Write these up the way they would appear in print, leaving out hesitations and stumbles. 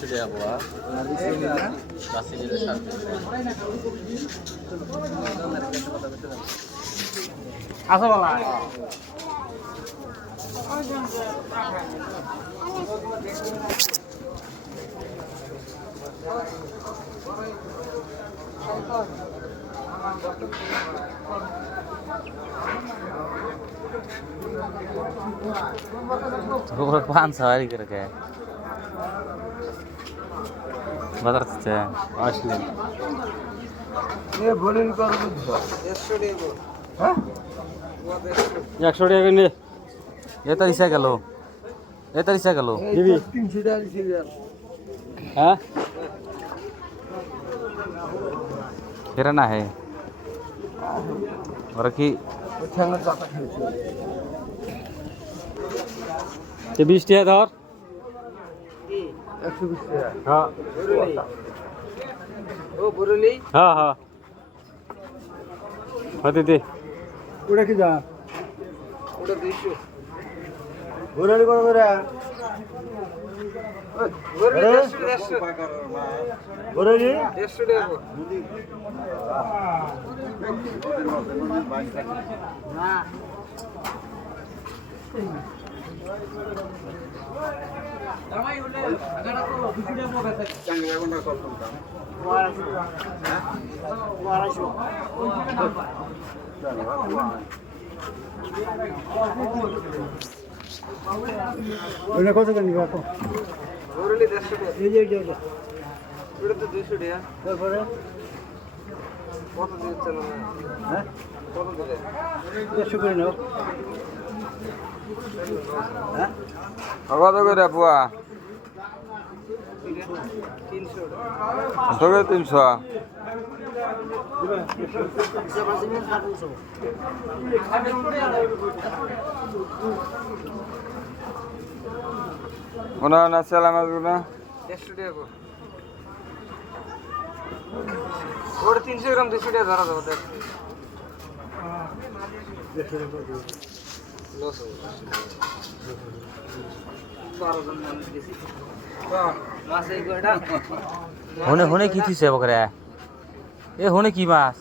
200 টাকা পোয়া বাসি নিলে 700 আসো বাবা तो 500 वाली करके बाजार से আসলে এ ভরির কর বুঝছো 100 টাকা হ্যাঁ 100 টাকা নে এটা ইসা গেল এটা ইসা গেল দিবি 300 টাকা দিবি হ্যাঁ এরা না है और কি ঠ্যাঙ্গা চাটা খেয়েছে ते 20 টাকা ধর 120 টাকা হ্যাঁ ও বরলি হ্যাঁ হ্যাঁ হতে দে ওটা কি দাম ওটা 200 বরলি কত করে বরলি 150 বরলি 150 টাকা না দামাই হলে আগাটা তো 200 টাকা পড়বে চাঙ্গা কোনটা করতাম দাম 250 ওটা কত করে নিবা তো বরলি 150 টাকা এই যে এটা ওটা তো 200 টাকা তারপরে কত দিচ্ছেন হ্যাঁ কত দিলে 100 করে নাও হ্যাঁ কত করে পুয়া 300 তোকে 300 মনে হয় না সেলা মাছগুলো 100 টাকা ওটা 300 গ্রাম 200 টাকা ধরা যাবে লস হবে 12 জন মানুষ গেছি মাছ এই কয়টা होने होने की थी से बकरे ये होने की मास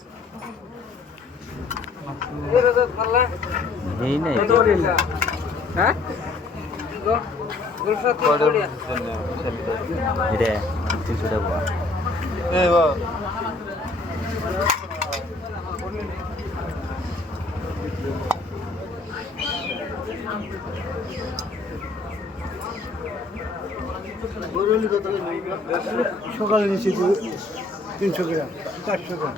এই দাদা পাল্লা नहीं नहीं হ্যাঁ গোলসা 300 টাকা इधर 300 টাকা পোয়া এই বা বরলি কত সকালে নিচে 300 গ্রাম 400 গ্রাম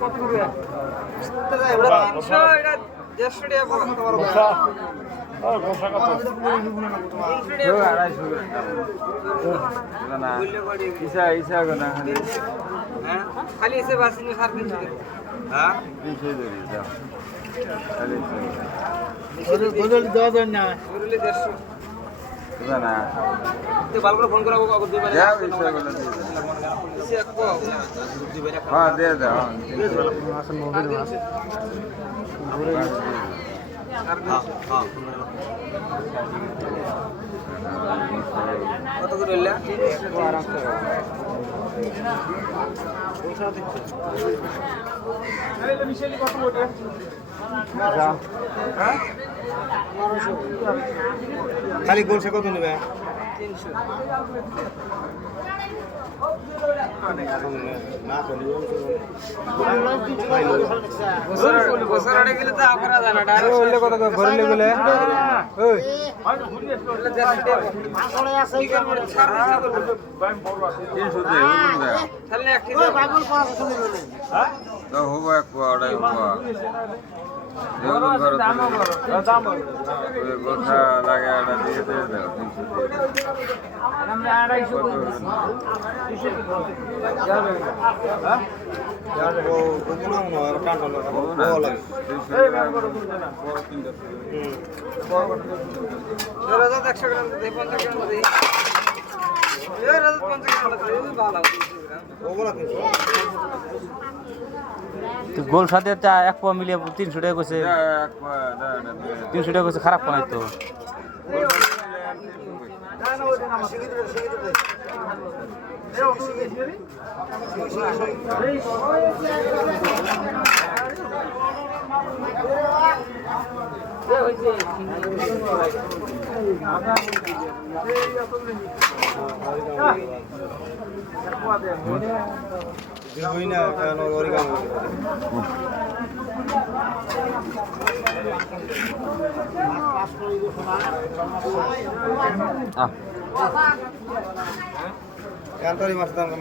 কত করে এটা 300 এটা 150 টাকা তোমার বসা বসা কত 300 টাকা 250 না ইসা ইসা গোনা হ্যাঁ খালি এসে বাসিনি সার কিনতে হ্যাঁ 200 ধরি দাও খালি বদল দাও দেন না বদলে 150 না তো ভালো করে ফোন করাবো কাগজ দিবেন যাও ইসা গোনা দিয়ে সে কো দিবেন হ্যাঁ দিয়ে দাও আসল মোবাইল কত করে হইলা আরাম করে মিশেলি কত ওটা হ্যাঁ খালি গোলসে কত নেবে 300 বছর আড়ে গেলে তো আপনারা জানা কত ভরলে গেলে ওই তো হবো এক পোয়া ওটাই পোয়া গোছা লাগে এটা দিয়ে দিয়ে দাও 100 গ্রাম দিয়ে 50 গ্রাম দিয়ে 50 গ্রাম দিয়ে ভালো গোল সাথে চা এক পোয়া মিলিয়ে 300 টাকা কইছে 300 টাকা কইছে খারাপ কোনাই তো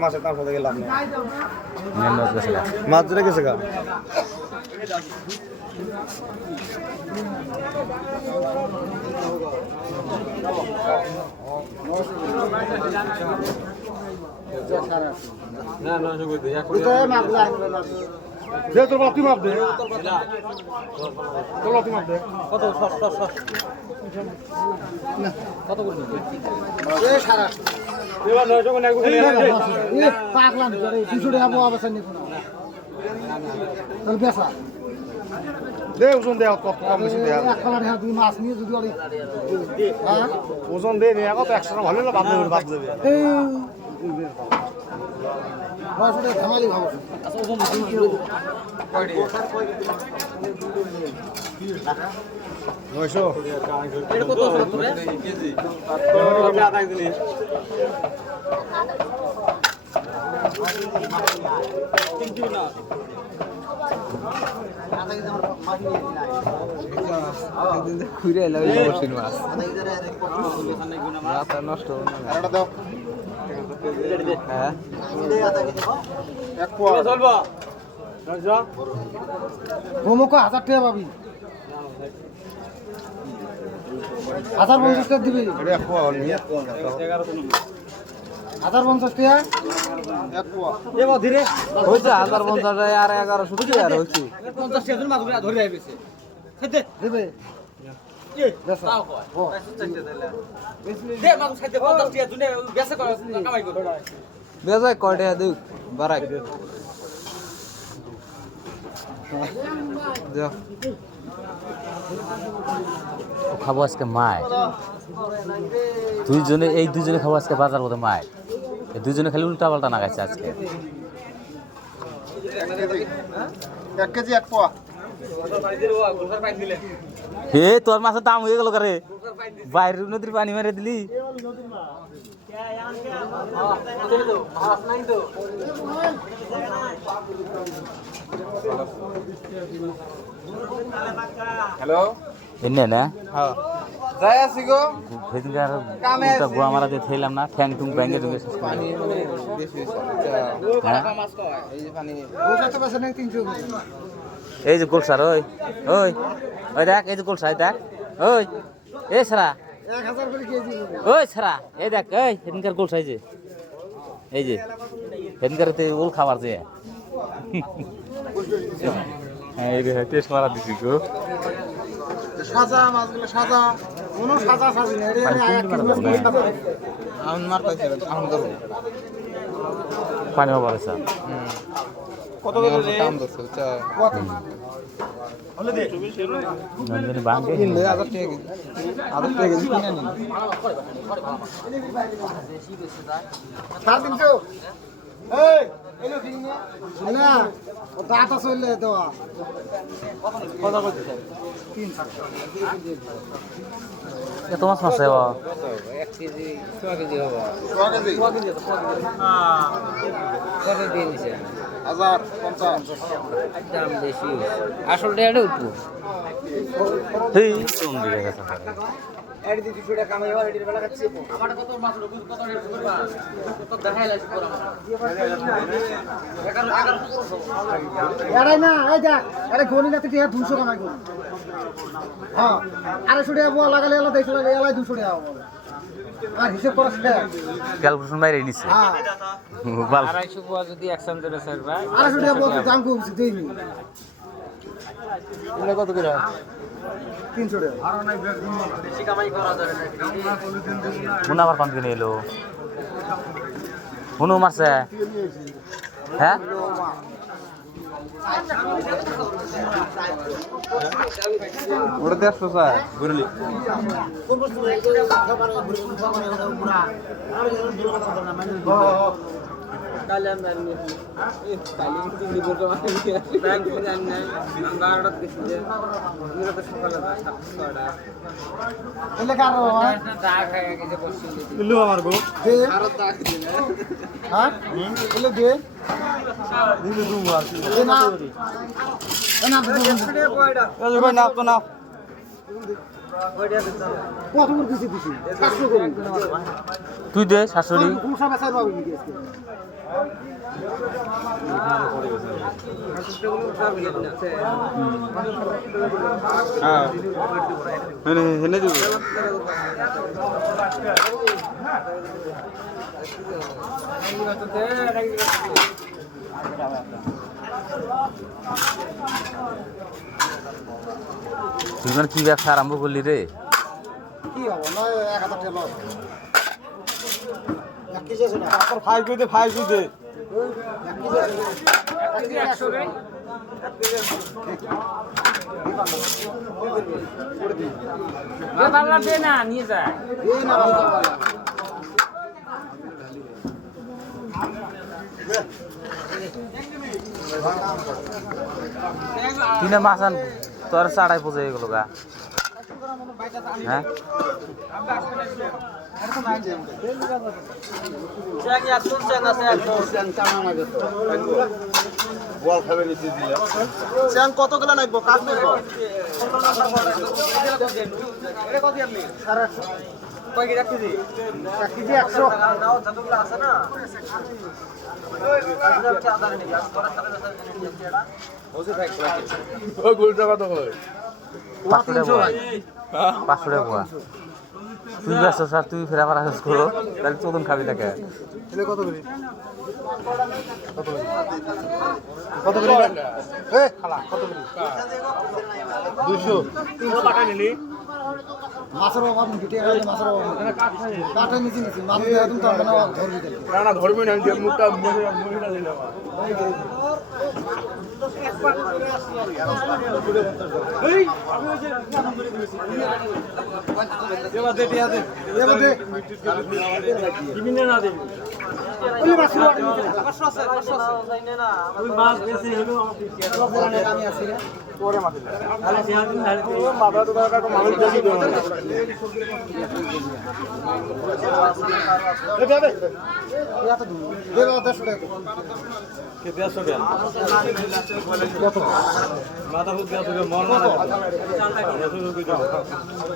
মাছের দাম কত গেলাম মাছ মাছ ধরে গেছে গা তোর বাপ মাপ দে তোর বাপ মাপ দে কত কত করে সারা পাগলাম দে ওজন দে কম বেশি দে দুই মাছ নিয়ে যদি ওজন দে নিয়ে কত 100 টাকা ভালো বাদ দেবে ধামালি ভাবো ঘুরে এলো মাছ নষ্ট হ্যাঁ প্রমুখ 1000 টাকা পাবি 1050 টাকা দিবি 1050 টাকা ধীরে হইছে 1050 আর 1100 কি আর হইছে 50 টাকা মাছ ধরে আইছে খেতে দেবে বেজায় কয়টা দেখ বারাই খাবো আজকে মায় দুইজনে এই দুজনে খাবো আজকে বাজার মতো মায় এই দুজনে খালি উল্টা পাল্টা না খাইছে আজকে 1 কেজি 1 পোয়া হে তোর মাছের দাম হয়ে গেল কারে বাইরের নদীর পানি মেরে দিলি হ্যালো এনে না হ্যাঁ যাই আছি গো সেদিনকার গোয়া মারা দিয়ে থেলাম না ঠ্যাং টুং ব্যাঙ্গে ঢুকে পানি মানে বেশি এই যে পানি এই যে গোলসার ওই ওই ওই দেখ এই যে গোলসা দেখ ওই এই সারা 1000 করে কেজি ওই সারা এই দেখ এই সেদিনকার গোলসা এই যে সেদিনকার ওল খাবার যে এই রে টেস্ট মারা দিছি গো সাজা মাছগুলো সাজা কোনো সাজা সাজি না এটা আম মার পাইছে আম ধরো পানি হবে স্যার কত করে দাম দছে চা কত হলে দে নন্দনী বাঙ্গে 3000 টাকা কেজি 1000 টাকা কেজি কিনে নিন 350 এই এলো ঠিক না ও দাঁত চলে দেওয়া কত করে 300 এত মাছ মাছ এবার 1 কেজি 6 কেজি হবে 6 কেজি কত দিয়ে নিছে 1050 দাম বেশি আসল রেটে উঠবো সেই কোন দিকে গেছে এর দি 200 টাকা কামাই হয় এর বেলা কাছে আমার কত মাছ কত রেট করবা কত দেখাই লাগছে পর এড়াই না এই দেখ আরে গনি না তুই 200 কামাই কর হ্যাঁ 250 টাকা বুয়া লাগালে এলা 200 টাকা এলা 200 টাকা হবে আর হিসাব করছ না ক্যালকুলেশন বাইরে নিছে হ্যাঁ বাল 250 পোয়া যদি 100 ধরে স্যার ভাই 250 টাকা বুয়া দাম কমছে দেইনি এগুলো কত করে 300 টাকা বেশি কামাই করা যাবে না মুনা আবার পান কিনে এলো মুনু মারছে হ্যাঁ ওটা 150 স্যার বুঝলি কোন বস্তু খাবার পুরা আর দুলো কথা না মানে কালে আমরা কালি চিংড়ি করতে মানে ব্যাংক জানি না 12টা দিছি যে আমরা তো সকালে 7:30টা এলে কারো চা খাই গেছে বসছি ইল্লু আমার গো দে আর চা খেতে না হ্যাঁ এলে দে দিলে তুমি আর কি এ না এ না কয়টা এই ভাই নাও তো নাও কয়টা দিতে কত করে দিছি 500 করে তুই দে শাশুড়ি কোন সব আছে বাবু কি আজকে হ্যাঁ হেনে দিব তুই মানে কি ব্যবসা আরম্ভ করলি রে কি হবে না 1000 টাকা লস এক কেজি আছে না ফাই কই দে ফাই কই দে এক কেজি 100 রে বাংলা দে না নিয়ে যায় এই না বাবা তুই না মাছ আন তোর চাড়াই পচে গেল গা হ্যাঁ বল খাবে নিচে দিলে চ্যাং কত গুলা নাইবো কাট নাইবো কয় কি রাখছি 1 কেজি 100 নাও যতগুলো আছে না ওই গোলটা কত হয় 500 টাকা পোয়া। 500 টাকা পোয়া। তুই ব্যস্ত স্যার তুই ফেরা ফারা শেষ করো তাহলে চতুন খাবি তাকে এলে কত করে কত করে এ খালা কত করে 200 300 টাকা নিলি মাছের অভাব নেই কেটে গেলে মাছের অভাব নেই কাটে নিচে নিচে মাছ দিয়ে একদম তো না ধরবি না না ধরবি না যে মুখটা মুড়িটা দিলাম এবার দে বিভিন্ন না দে ওই মাছের অভাব নেই ওই মাছ বেশি হলো আমি আসি রে পরে মাছ খালি দেয়া দিন ধারে বাবা তো কাকা মানুষ বেশি দেয় দে এত দূর দে 150 টাকা কে 150 টাকা কত মাথা ফুট 150 টাকা মন না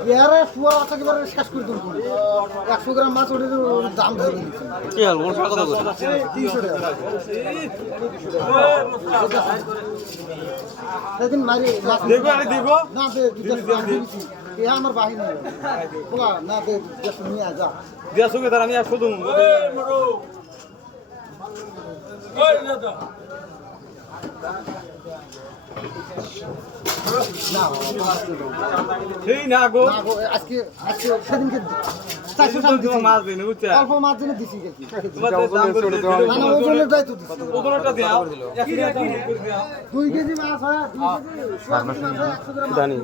ইয়ারে শুয়া আছে কি শেষ করে দেব 100 গ্রাম মাছ ওর দাম ধরে নিচ্ছে কি হল কোন কত করে 300 টাকা সেদিন মারি মাছ দেখো আরে দেখো না দে দিছি এ আমার বাহি নাই বলা না দে দেশ নিয়ে যা 150 টাকা আমি 100 দেব না এই না গো না গো আজকে সেদিনকে মাছ দিন বুঝছে অল্প মাছ জন্য দিছি কি তোমাদের দাম করে দিও মানে ওজনটাই তো দিছি ওজনটা দাও 1 2 কেজি মাছ হয় 2 কেজি জানি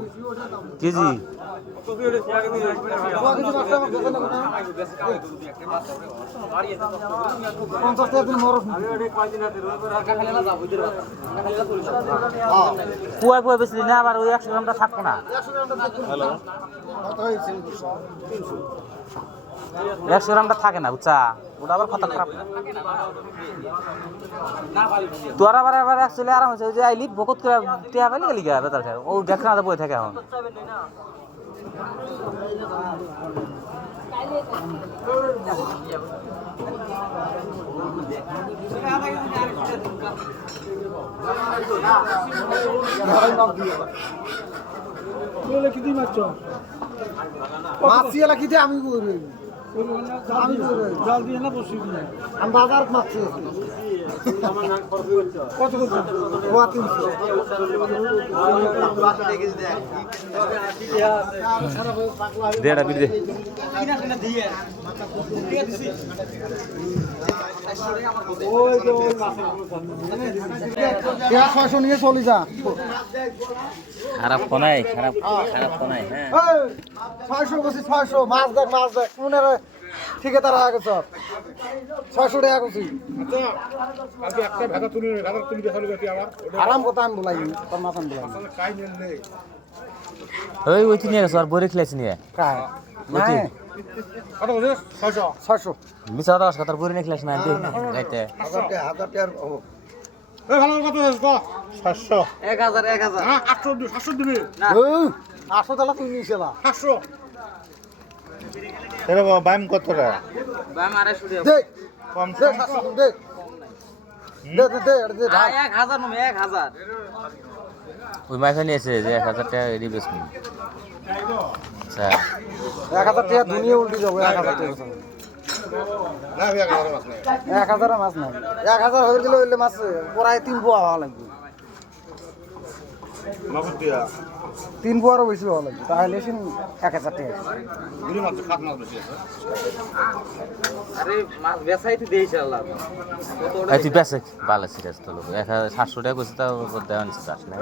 কেজি পুয়া পুয়া বেশি না আবার ওই 100 গ্রামটা থাকবো না 100 গ্রামটা থাকে না বুঝছা ওটা আবার কথা খারাপ তোর আবার আবার অ্যাকচুয়ালি আরাম হচ্ছে ওই যে আইলি বকত করে টিয়া পেলে গেলি গা বেতাল ও দেখে না বই থাকে এখন মাছ এলা কি দিয়ে আমি করব আমি করব জল দিয়ে না বসি দিয়ে আমি বাজার মাছ কত কত ওয়া 300 দেড়া বিড়ি দে ওই যে ওই মাছ 600 নিয়ে চলে যা খারাপ কোনাই খারাপ কোনাই হ্যাঁ 600 বসি 600 মাছ দেখ কোনের ঠিকাদার আগে সব 600 টাকা কইছি কালকে একটা ভেদা তুলি দেখালো গতি আমার আরাম কথা আমি বলাই তোর মাথান বলাই কাই নেলে ওই নিয়ে গেছ আর বড়ি খেলাইছ নিয়ে কায় ওইটি। নাই কত বলছিস 600 মিছা কথা কথা বড়ি নিয়ে খেলাইছ না রাইতে 1000 টাকা ও এই ভালো কত বলছিস ক 700 1000 হ্যাঁ 800 দিবি 800 টাকা তুই নিছিলা 700 এরে বাবা বাইম কত টাকা বাম 250 টাকা দে কম দে 700 দে দে ভাই 1000 নমে 1000 ওই মাইফা নিয়েছে যে 1000 টাকা এডি বেশ আচ্ছা 1000 টাকা দুনিয়া উল্টি যাবে 1000 টাকা না ভাই আমার মাছ নাই 1000 মাছ নাই 1000 হয়ে গেলে হইলে মাছ প্রায় 3 পোয়া হওয়া লাগবে মাছ দিয়া 3 পোয়ারও বেশি হওয়া লাগবে তাহলে সিন 1000 টাকা গুলি মাছ খাত মাছ বেশি আছে আরে মাছ বেচাইতে দেই ইনশাআল্লাহ এই তুই বেশ ভালো সিরিয়াস তো লোক 700 টাকা কইছে তাও দেওয়া নিছে চাষ না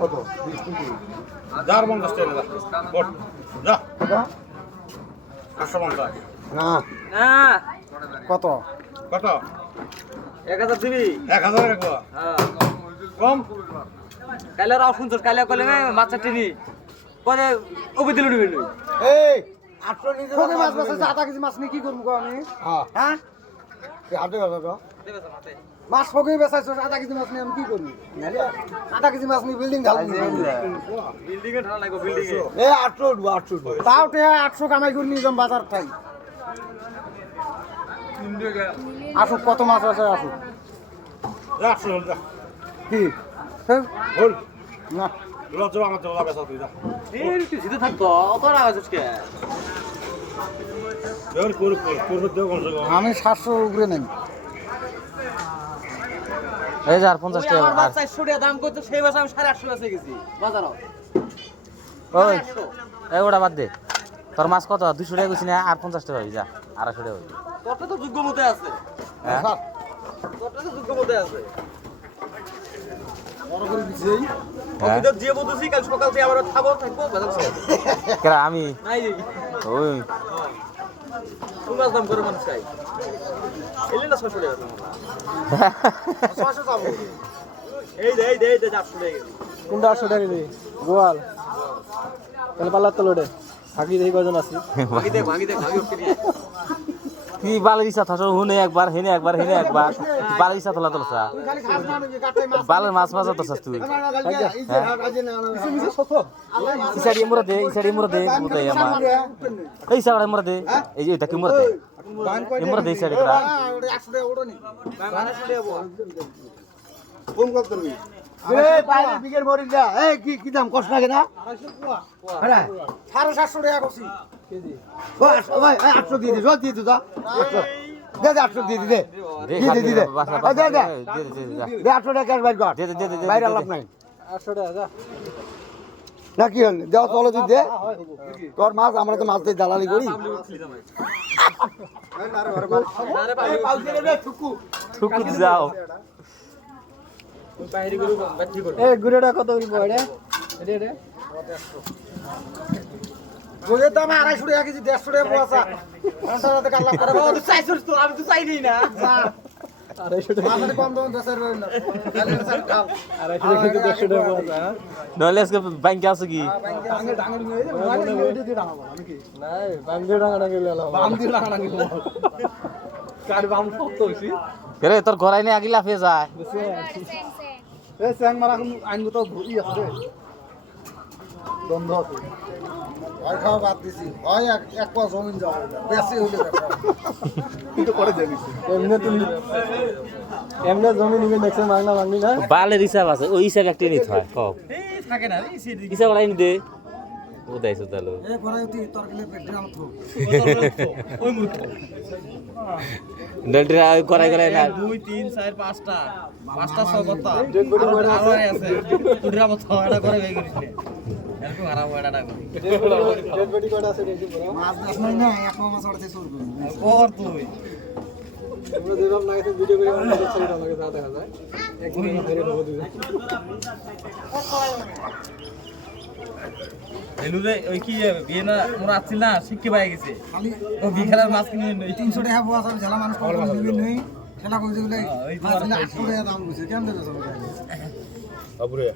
কত যার মন কষ্ট না বট যা কত 850 না না কত কত 1000 দিবি 1000 রাখবো হ্যাঁ কম কাইলে রাও শুনছস কাইলে কইলে মাছটা টিনি কইলে ওবে দিলু নিবি এই 800 নিতে তোকে মাছ বেচা আধা কেজি মাছ নি কি করব গো আমি হ্যাঁ এই হাতে বাবা গো দেবে মাতে মাছ ফকে বেচাইছ আধা কেজি মাছ নি আমি কি করব আধা কেজি মাছ নি বিল্ডিং ঢাল বিল্ডিং এ ঢালা লাগো বিল্ডিং এ এই 800 তাও তে 800 কামাই করে নিয়ে যাম বাজার ঠাই আসুক কত মাছ আছে আসুক যা 800 যা কি হ্যাঁ বল না লজ্জা আমার তো বেচা তুই যা এই তুই সিধে থাকতো অত রাগ আছিস কে দেওর কোর দেও কোন জায়গা আমি 700 উপরে নেই এই যে আর 50 টাকা আমার আর মাছ 400 টাকা দাম কইতো সেই মাছ আমি 850 বেচে গেছি বাজারও ওই এই ওটা বাদ দে তোর মাছ কত 200 টাকা কইছিস না আর 50 টাকা হই যা 250 টাকা হই তোরটা তো যোগ্য মতে আছে হ্যাঁ তোরটা তো যোগ্য মতে আছে বড় করে দিছেই হ্যাঁ আমি তো যে বলতেছি কাল সকাল থেকে আবার খাবো থাকবো বাজার কেরা আমি নাই ওই তুমি মাছ দাম করে মানুষ খাই এলে না 600 টাকা 600 যাবো এই দে 400 টাকা কোনটা 800 টাকা দিই গোয়াল তাহলে পাল্লার তো লোডে থাকি দেখি কজন আছি ভাগি দে উঠতে দিয়ে কি বালে দিছা থাসো হুনে একবার হেনে একবার বালে দিছা তোলা তোলসা খালি খাস না নাকি কাটে মাছ বালের মাছ মাছ তোছাস তুই ইসাড়ি মোরা দে মুতাই আমার এই সাড়ে মোরা দে এই যে এটা কি মোরা দে এই মোরা দে ইসাড়ি তোরা 100 টাকা ওড়ো নি মানুষ দেব ফোন কল করবি এই বাইরে বিকের মরিল দা এই কি দাম কষ্ট লাগে না 250 পোয়া হ্যাঁ 750 টাকা কইছি কেজি ও ভাই 800 দিয়ে দে জল দিয়ে দে দে 800 দিয়ে দে দে দে 800 টাকা ক্যাশ বাইর কর দে বাইরে লাভ নাই 800 টাকা যা না কি হল দেওয়া চলো তুই দে তোর মাছ আমরা তো মাছ দিয়ে দালালি করি থুকু যাও এ গুড়েটা কত করে পড়ে এটা বুঝে তো আমি 250 টাকা কেজি 150 টাকা পোয়াছা আন্টারাতে কাল্লা করে তুই চাইছিস তো আমি তো চাইনি না 250 টাকা মাথাটা কম দাম দেশের রইল না তাহলে এটা স্যার কাল 250 টাকা 150 টাকা পাওয়া যায় নইলে আজকে ব্যাংকে আছে কি ডাঙে ডাঙে নিয়ে এই মোবাইল নিয়ে দিয়ে ডাঙা বলা নাকি না বাম দিয়ে ডাঙা গেলে বাম দিয়ে ডাঙা নাকি কার বাম শক্ত হইছি রে তোর ঘরাই নে আগিলা ফে যায় এই স্যাং মারা আইনগো তো ই আছে রে দ্বন্দ্ব আছে হয় খাওয়া বাদ দিছি হয় এক পাশ জমিন যাও বেশি হইলে দেখো কিন্তু করে দেবিস এমনি জমি নিবে নেক্সট মাংনা মাংনি না বালের হিসাব আছে ওই হিসাব একটা নিতে হয় কক এই থাকে না এই সিডি হিসাব আলাই নি দে ও দাইছো তাহলে এই করাইতি তরকারি পেট ড্রাম থো ওই মুহূর্তে ডেলটা করাই করাই না 2 3 4 5টা 5টা 6 কথা আর আছে কুড়া মত এটা করে বেই করিস এরকম খারাপ ওইটা করি ডেড বডি কোড আছে দেখি পুরো মাছ দাস নাই না এক মাছ আড়তে শুরু করব কর তুই আমরা যেরকম লাগাইছে ভিডিও করে আমরা ছেড়ে দাও লাগে যা দেখা যায় এক মিনিট ধরে নেব দুই এলুরে ওই কি বিয়ে না মোরা আছিল না শিখতে পাই গেছে খালি ও বিখালার মাছ কিনে নই 300 টাকা পোয়া সব ঝালা মানুষ কম নিবে নই সেটা কইছে বলে ওই মাছ না 800 টাকা দাম কইছে কেন দেবে সব ঘুরে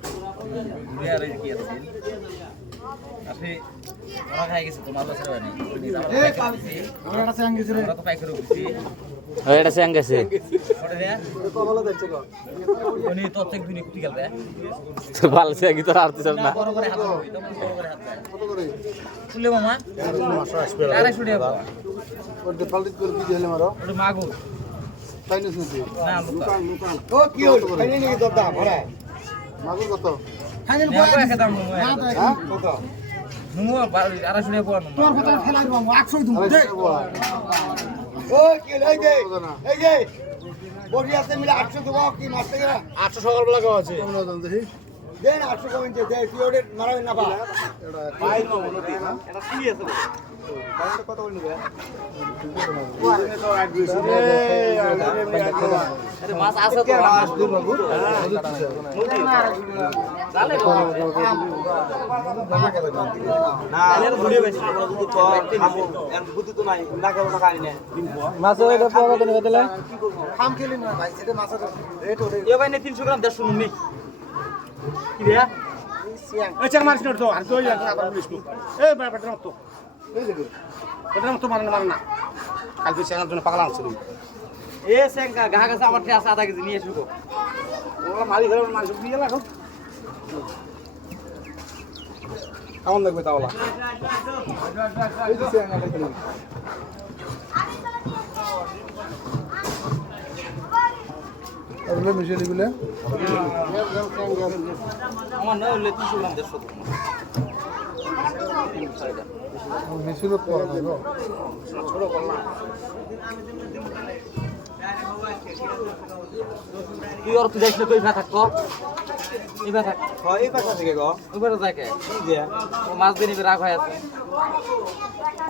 আর এই কি আছে আপনি ওরা খাই গেছে তো মাছ ছেড়ে বানি এই কালকে আমরা একটা স্যাং গেছে রে ওরা তো পাইকারি গেছি এটা সে গেছে ওটা রে কমলা দেখছে কো উনি তো চেক দুনি কুটি গেল রে ভালো সে কি তোর আরতি না বড় করে হাত ধরবি তো বড় করে হাত দেয় কত করে শুনলে মামা মাছ আসবে 250 টাকা ওর দে পাল্টি করে দিয়ে দিলে মারো ওটা মাগুর চাইনিজ নাকি না লুকা ও কি হল খাইনি নাকি দদা ভরা মাগুর কত ফাইনাল নেওয়া বয় খেতাম না তো হ্যাঁ কত নুমু 250 টাকা পড়া নুমু তোর কথা খেলাই দিব 800 দিমু দে আরে বাবা ও কি লই দে এই যে বডি আছে মিলে 800 দেব কি মাছ থেকে 800 সকালবেলা কেমন আছে কেমন দাম দেখি দেন 800 কমেন দে দে কি ওরে মারাই না বা বাইর মামু নদী এটা কি আছে কত করে নিবে আরে মাছ আছে তো মাছ দূর বাবু চালে না এর ভিডিও বেশি যদি খাবো এর বুদ্ধি তো নাই না কেন না খাই না মাছ এটা পাওয়া কত নিবে তাহলে খাম খেলি না ভাই এটা মাছের রেট ওরে এ ভাই নে 300 গ্রাম 150 নুন নি কি রে এই চার মারিস না তো আর তুই আবার বলিস তো এই ব্যাপারটা তো এই দেখো এটা তো মারনা কাল তুই সেনার জন্য পাগলা হচ্ছিল এ সেঙ্কা গা গাছে আমার থেকে আছে আধা কেজি নিয়ে এসো ওরা মারি ধরে মাংস দিয়ে রাখো কেমন লাগবে তাওলা এই যে সে আঙাটা কিনে এগুলো মিশিয়ে দিগুলো আমার না হলে 300 গ্রাম 150 মিশিয়ে তো পাওয়া যাবে ছোট করলা তুই আর তুই যাইছ কই থাকো এবার থাক এই পাশা থেকে গো এবার যাকে ও মাছ দিয়ে নিবে রাগ হয়ে আছে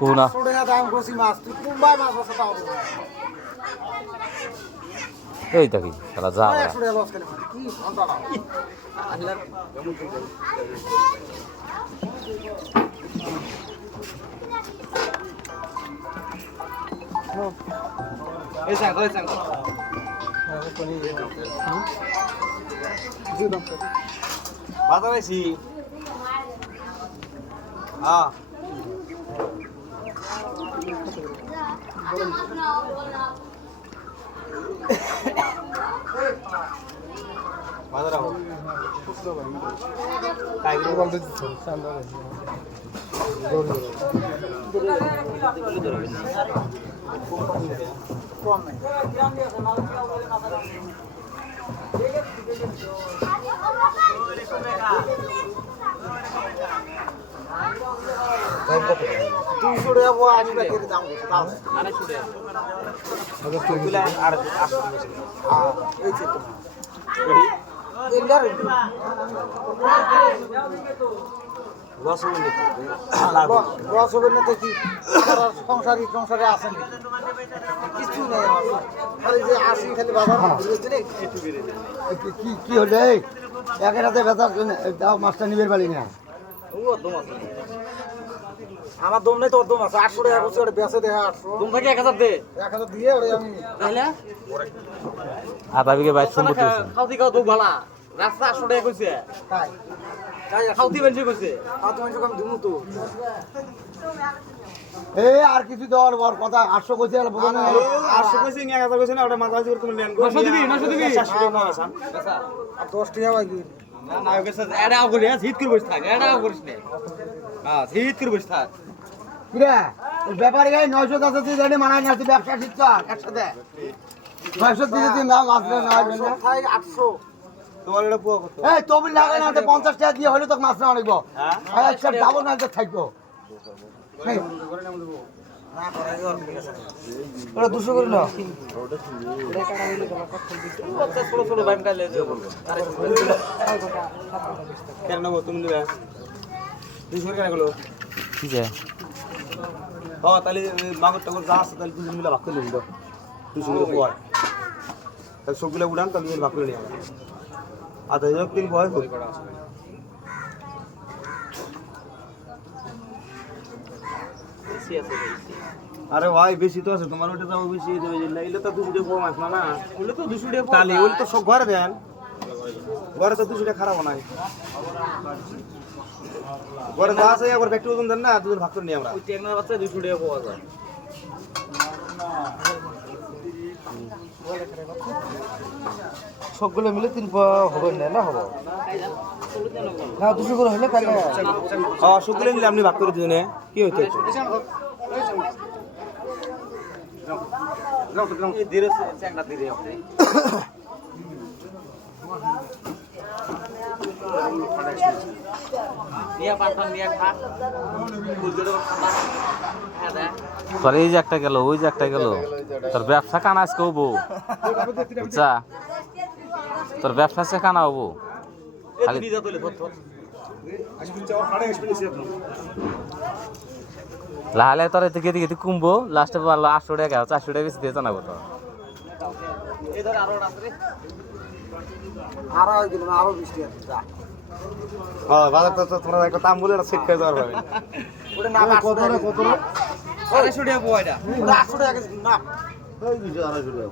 কোনা 800 টাকা দাম কইছি মাছ তুই কুম্বাই মাছ আছে তাও এই দেখি তারা যা 100 টাকা লস করে কি ঘন্টা না এই সাং ওই সাং বাজার আইছি হ্যাঁ বাজার আও টাইগার বলতে দিচ্ছ চান্দা কম নাই দুশো টাকা বড় আশি টাকা কেটে দাম করছে তাও আর 800 এই যে তো এন্ডার লস হবে নাকি? লস হবে না তো কি সংসারে আসে নাকি কিছু নেই আমার খালি যে আসি খালি বাজার কি হলো এই একের হাতে বেচার জন্য দাও মাছটা নিবের পারি না আমার দম নাই তো দম আছে 800 টাকা করছে ওটা বেচে দেয় 800 তুমি থেকে 1000 দে 1000 দিয়ে ওরে আমি তাহলে আধা বিঘে বাইশ সম্পত্তি আছে। খাওতি খাও তো ভালা রাস্তা 800 টাকা কইছে তাই তাই খাওতি বেঞ্চি কইছে তুমি আমি দিমু তো এই আর কিছু দেওয়ার বড় কথা 800 কইছে আর বুঝো না 800 কইছি 1000 কইছি না ওটা মাথা দিয়ে তুমি লেন 900 দিবি 700 টাকা আসান আর 10 টাকা বাকি না না কইছে এটা আও করি জিত করে বসে থাক এটা আও করিস না হ্যাঁ জিত করে বসে থাক কিরা ব্যাপারী গাই 900 আছে তুই জানি মানাই না তুই ব্যবসা শিখছ একসাথে 900 দিয়ে দিন দাম আসলে না হবে না 800 তোমার এটা পুয়া কত? এই তুমি লাগে না 50 টাকা দিয়ে হলে তো মাছ না অনেকবো হ্যাঁ একটা ডাবল না তো থাকবো ওরা 200 করে নাও ছোট ছোট বাইম কালে যে বলবো কেন নেবো তুমি নিবে 200 টাকা গেল কি যে তাহলে মাগুর টাগুর যা আছে তাহলে দুজন মিলে ভাগ করে নিবি 200 করে পুয়া তাহলে সবগুলো উড়ান তাহলে ভাগ করে নিয়ে আধা হাজার তিন পয় করি আরে ভাই বেশি তো আছে তোমার ওটা দাম বেশি এলে তো 200 টাকা কম আছে না বলে তো 200 টাকা তাহলে ওই তো সব ঘরে দেন ঘরে তো 200 টাকা খারাপ নাই ঘরে যা আছে একবার ব্যক্তি ওজন দেন না দুজন ভাগ করে নিই আমরা ওই টেকনার বাচ্চা 200 টাকা পাওয়া যায় সবগুলো মিলে 3 হবে না না হবে না 200 করে হলে তাহলে হ্যাঁ সবগুলো মিলে আপনি ভাগ করে দিবেন কি হইতো এই ধীরে চ্যাংড়া ধীরে আপনি নিয়া পাঠান নিয়া খা বুঝলে হ্যাঁ দা তোর এই যে একটা গেল ওই যে একটা গেল তোর ব্যবসা কানা আজকে হবো বুঝছা তোর ব্যবসা সে কানা হবো এই নিজে তোলে ধর লাহালে তোর এতে গেতে গেতে কুমবো লাস্টে পারলো 800 টাকা 400 টাকা বেশি দিয়ে জানাবো তো এই ধর আরো আছে রে আরো দিন আরো 20 টাকা হ্যাঁ বাজার তো তোমরা একটা দাম বলে সেট করে দেওয়ার ভাবে ওটা না কত রে 250 টাকা পোয়া এটা 800 টাকা না ওই 250 টাকা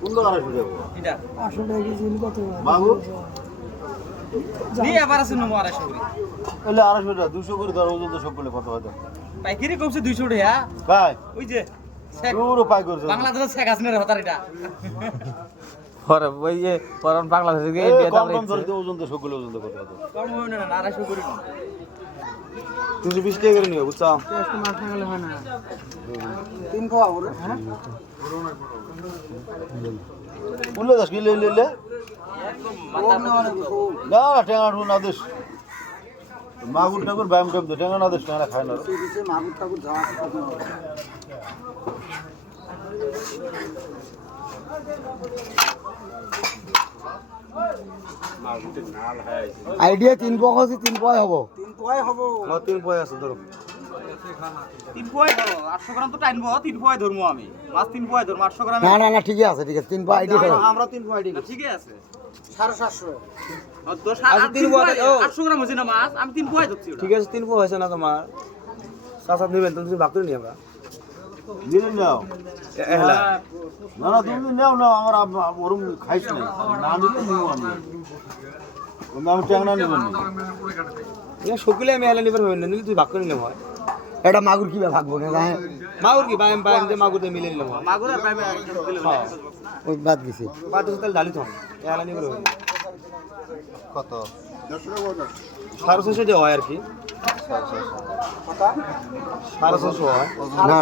কোন 250 টাকা এটা 800 টাকা কেজি কত বাবু নিয়ে আবার আছে নমো 250 করে এলে 250 টাকা 200 করে ধর ওজন তো সবগুলো কত হয় পাইকারি কমছে 200 টাকা ভাই ওই যে পুরো পাই করছে বাংলাদেশের শেখ হাসিনার হতারিটা পরে ওই যে পরে বাংলাদেশে গিয়ে বিয়ে কম দাম কম ধরে ওজন তো সবগুলো ওজন তো কত কত কম হবে না 250 করি না 220 টাকা করে নিও বুঝছো মাছ না গেলে হয় না 3 খাওয়া ওরে হ্যাঁ বললে 10 কিলো লে একদম মাথা না টেঙ্গা না দেশ মাগুর ঠাকুর ব্যায়াম টাইম তো টেঙ্গা না দেশ টেঙ্গা খায় না দিছে মাগুর ঠাকুর যাওয়া আইডিয়া 3 পয় আছে 3 পয় হবো 3 পয় হবো 3 পয় আছে ধরো 3 পয় ধরো 800 গ্রাম তো টাইনবো 3 পয় ধরমু আমি মাছ 3 পয় ধরমু 800 গ্রাম না না না ঠিকই আছে ঠিক আছে 3 পয় আইডিয়া ধরো আমরা 3 পয় আইডি ঠিকই আছে 750 দশ 3 পয় 800 গ্রাম হইছে না মাছ আমি 3 পয় ধরছি ওটা ঠিক আছে 3 পয় হয়েছে না তোমার সাত নেবেন তুমি ভাগ করে নি আমরা দিলেন নাও এহলা না না তুমি নাও না আমার ওরম খাইছ না না দিলে নিও আমি আমি টেঙ্গা নিবেন না সকলে আমি এহলা নিবার হবেন না নিলে তুই ভাগ করে নিলাম হয় এটা মাগুর কি ভাগবো না জানেন মাগুর কি বাইম বাইম যে মাগুর দিয়ে মিলে নিলাম হয় মাগুর আর পাইবে দিলে হ্যাঁ ওই বাদ দিছি বাদ দিতে ডালি তো এহলা নিবার হবে কত 650 টাকা হয় আর কি 650 হয় না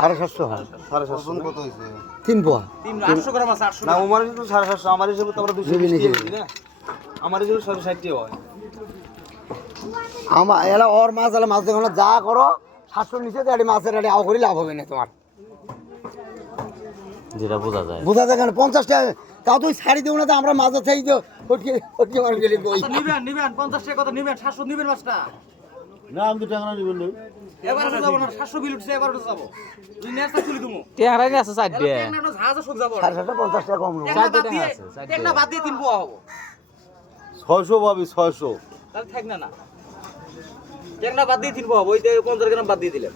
750 হয় 750 কত হইছে 3 পয় 800 গ্রাম আছে 800 না আমার তো 750 আমার হিসেবে তো আমরা 220 না আমার হিসেবে 160 হয় আমার এলা ওর মাছ এলা মাছ দেখো না যা করো 700 নিচে গাড়ি মাছের গাড়ি আও করে লাভ হবে না তোমার যেটা বোঝা যায় বুঝা যায় কেন 50 টাকা তাও তুই শাড়ি দেবো না তো আমরা মাঝে চাই তো ওটকে মার গেলে কই নিবেন 50 টাকা কত নিবেন 700 নিবেন মাছটা না আমি তো টাকা নিবেন না এবারে তো যাব না 700 বিল উঠছে এবারে তো যাব তুই নেছটা তুলি দিমু টেংরাই নি আছে সাইড দিয়ে একটা ঝাজ সুখ যাব 50 টাকা কম নেবো একটা বাদ দিয়ে 3 পোয়া হবে 600 পাবি 600 তাহলে থাক না একটা বাদ দিয়ে 3 পোয়া হবে ওই 50 গ্রাম বাদ দিয়ে দিলেন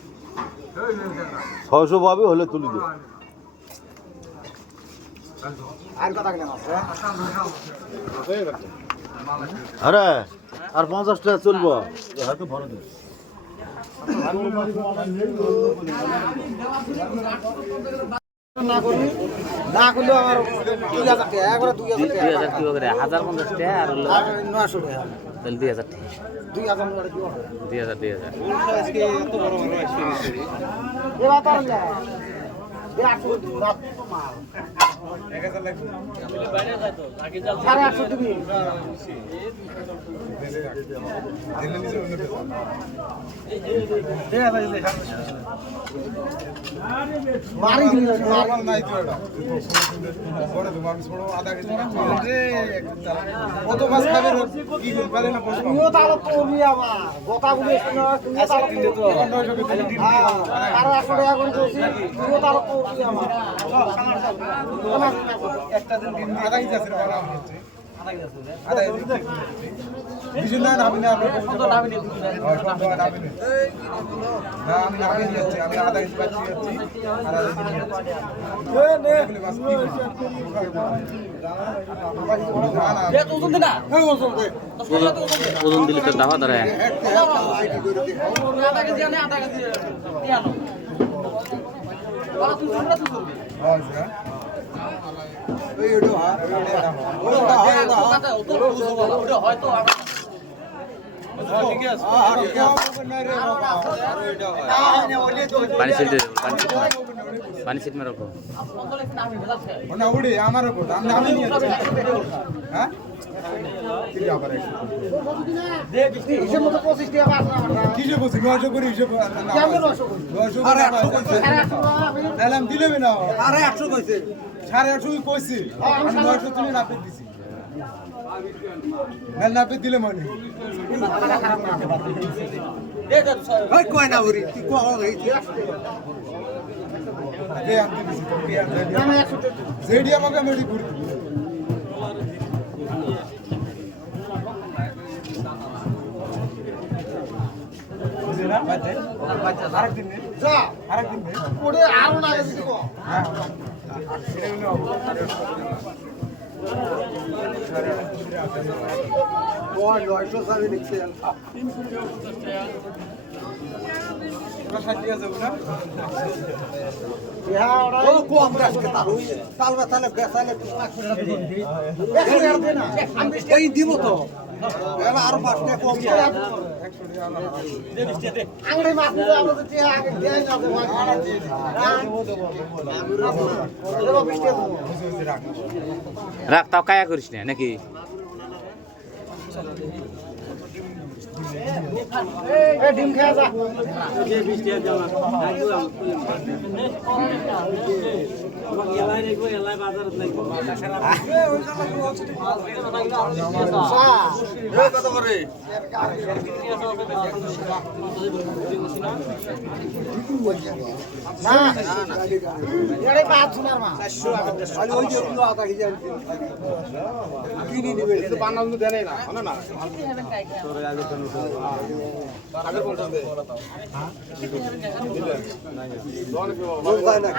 600 পাবি হলে তুলি দে আরে আর 50 টাকা চলবো হয়তো ভরে দে না করলে আমার 2000 টাকা একবার 2000 টাকা 2000 কি করে 1050 টাকা আর হলো 900 টাকা তাহলে 2000 টাকা 2000 টাকা কি হবে 2000 আজকে এত বড় বড় এক্সপেরিয়েন্স এবার তার না এ 800 রাত 1000 লাগবে বাইরে যায় তো আগে যাও 850 দিবি দিলে নিচে অন্য পেছন মারি দিবি নরমাল নাই তো এটা বড় তো মাছ বড় আধা কেজি রে কত মাছ খাবে কি পারে না প্রশ্ন ও তাহলে তোরবি আমার গোটাগুলো এসে না তুমি তাহলে দিলে তো 900 টাকা দিলে আর 100 টাকা করে দিছি ও তাহলে তোরবি আমার একটা দিন আধা কেজি আছে বাবা হচ্ছে আধা কেজি কিছু না নামি না আপনি কত নামি নি নামি নি না আমি নামি যাচ্ছি আমি আধা কেজি বাচ্চি যাচ্ছি আধা কেজি ওজন দিলে তো দাবা ধরে পানি ছিট দে পানি ছিট মারো না উড়ে আমার উপর আমি নামি নিয়ে হ্যাঁ কি আবার দে হিসেব মতো 25 টাকা পাস না আমরা কিসে বসে 900 করে হিসেব কেমন 900 আরে 800 দিলাম দিলে না আরে 800 কইছে 850 কইছি আমি 900 তুমি নাপে দিছি না নাপে দিলে মানে দে দে ভাই কই না ওরি কি কো হই দে আমি দিছি আমি 100 জেডি আমাকে আমি ঘুরে আরেকদিন যা আরেকদিন ওরে আরো না গেছি কো হ্যাঁ ওই 900 সারি দেখছি দিব তো আরো 5 টাকা কম আংড়ি মাছ রাখ তাও কায়া করিস না নাকি ডিম খেয়ে যা কত করে না এরে পাঁচ সোনার মা 400 ওই যে আধা কেজি কিনে নিবে তো বানানো দেয় না না তোর আগে তো আগে কোনটা দে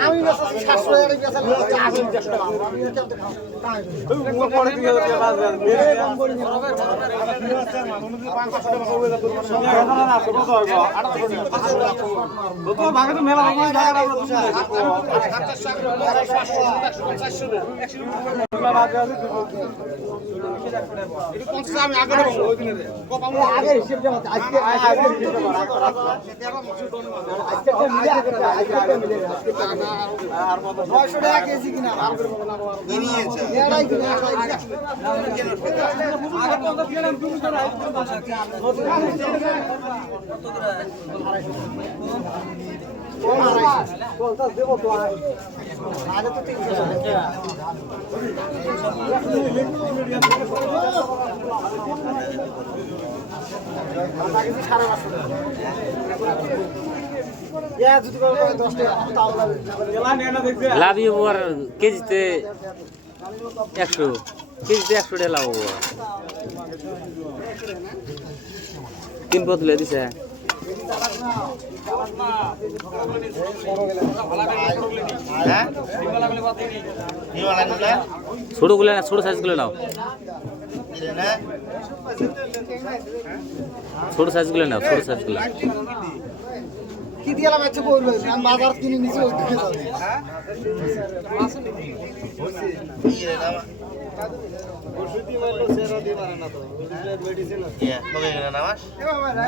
আমি 700 টাকা দিয়ে আসলে আমি 100 টাকা আমি কেমতে খাও তাই পরে দিয়ে মেরে কম করে নি 500 টাকা হবে না তোর না কত হবে 800 টাকা তো ভাগে তো মেলা ভাগে জায়গা আমরা তুমি 400 আমি আগে দেব ওই দিনে আগে হিসাব জমা আজকে আজকে মিলে আজকে মিলে আর 900 টাকা কেজি কিনা আর করে বলা নিয়েছে এটাই কিনা আগে 50 গেলাম তুমি তো রাইট কত 50 দেবো তো আর আগে তো 300 লাভ আর কেজিতে 100 কেজিতে 100 টাকা লাভ হবো তিন বদলে দিছে ছোট গুলো না ছোট সাইজ গুলো নাও ছোট সাইজ গুলো নাও ছোট সাইজ গুলো কি দিলাম আচ্ছা বলবো আমি বাজার কিনে নিছি ওই দিকে যাবে ওষুধই মারলো সেরা দিয়ে পারে না তো ওষুধের মেডিসিন আছে কবে গেল নামাজ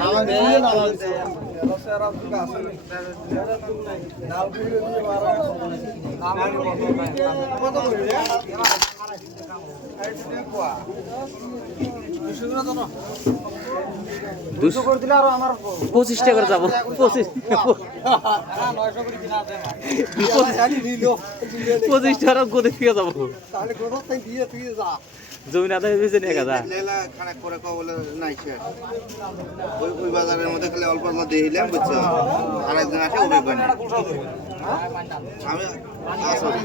আমার দিয়ে না আমার সেরা দুটো আছে সেরা তুমি নাই নাল করে দিয়ে মারা কত করে রে 200 করে দিলে আর আমার 25 টাকা করে যাবো 25 25 টাকা গোদে থেকে যাবো তাহলে কত তাই দিয়ে তুই যা জমি না দেয় বেশি নিয়ে গেছা লেলা খানা করে কো বলে নাই সে ওই বাজারের মধ্যে খালি অল্প অল্প দেইলাম বুঝছো আর একজন আসে ওবে বানি আমি আসলে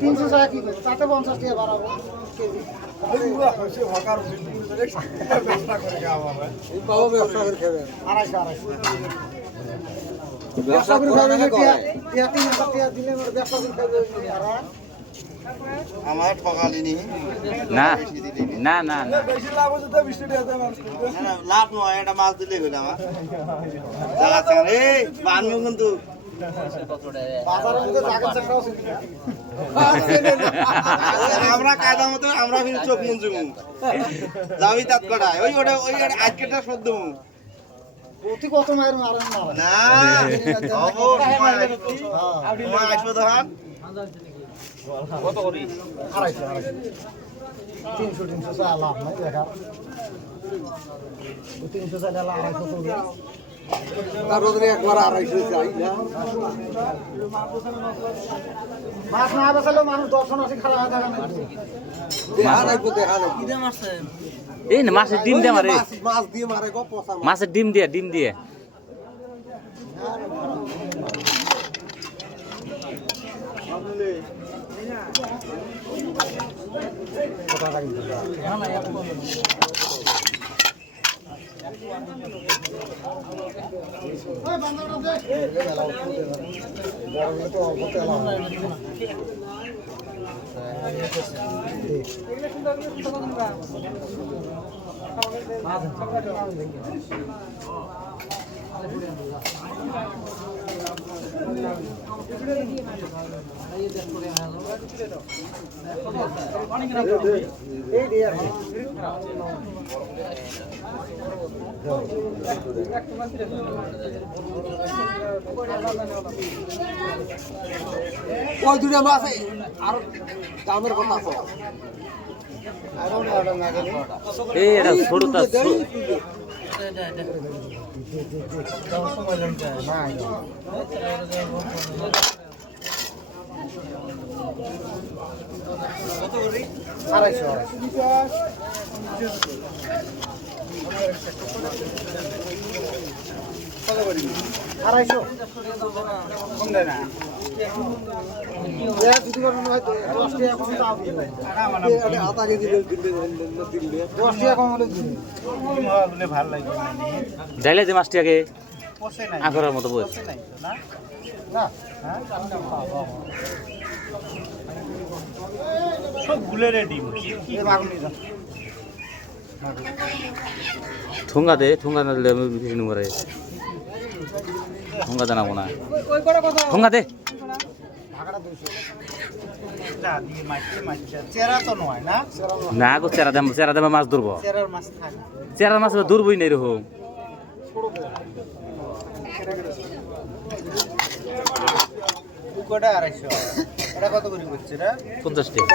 300 টাকা কি করে তাতে 50 টাকা বাড়াবো কেজি ব্যবসা করে খাবে 250 ব্যবসা করে খাবে দিলে ব্যবসা করে খাবে আমার ঠকালিনি না না না না লাভ নয় এটা মাছ দিলেই হইল আমার চালাচ্ছে এই বানু কিন্তু বাজারের মধ্যে জায়গা চাকরাও ছিল আমরা কায়দা মতো আমরা কিন্তু চোখ মুঞ্জুমু যাবি তাত কটায় ওই আজকেটা সদ্য প্রতি কত মায়ের মারেন না সময় আসবো তখন কত করি 250 300 চা লাভ নাই দেখা 300 চা লাভ 250 চলে তার রোজে একবার 250 চাই না মাছ না বেচালে মানুষ দর্শন আছে খারাপ হয়ে থাকে দেখা নাই কি দাম আছে এই না মাছের ডিম দিয়ে মারে মাছ দিয়ে মারে গো পচা মাছের ডিম দিয়ে এই দিয়ে ওই দুটো মাছ আর দামের কথা আছে এই এটা ছোটটা আড়াইশো কম দেয় না যদি করেন হয়তো 10 টাকা কম দাম দিবে আধা কেজি দিলে 10 টাকা কম হলে দিবে ভালো লাগে যাইলে যে মাছটি আগে আঁকড়ার মতো বই না সব গুলে রেডি ঠোঙ্গা না দিলে আমি কিছু নুমারে ঠোঙ্গা জানাবো না ঠোঙ্গা দে চেরা তো নয় না না গো চেরা দামে মাছ ধরবো চেরার মাছ থাকে চেরার মাছ ধরবই না এরকম কটা 250 এটা কত করে করছে এটা 50 টাকা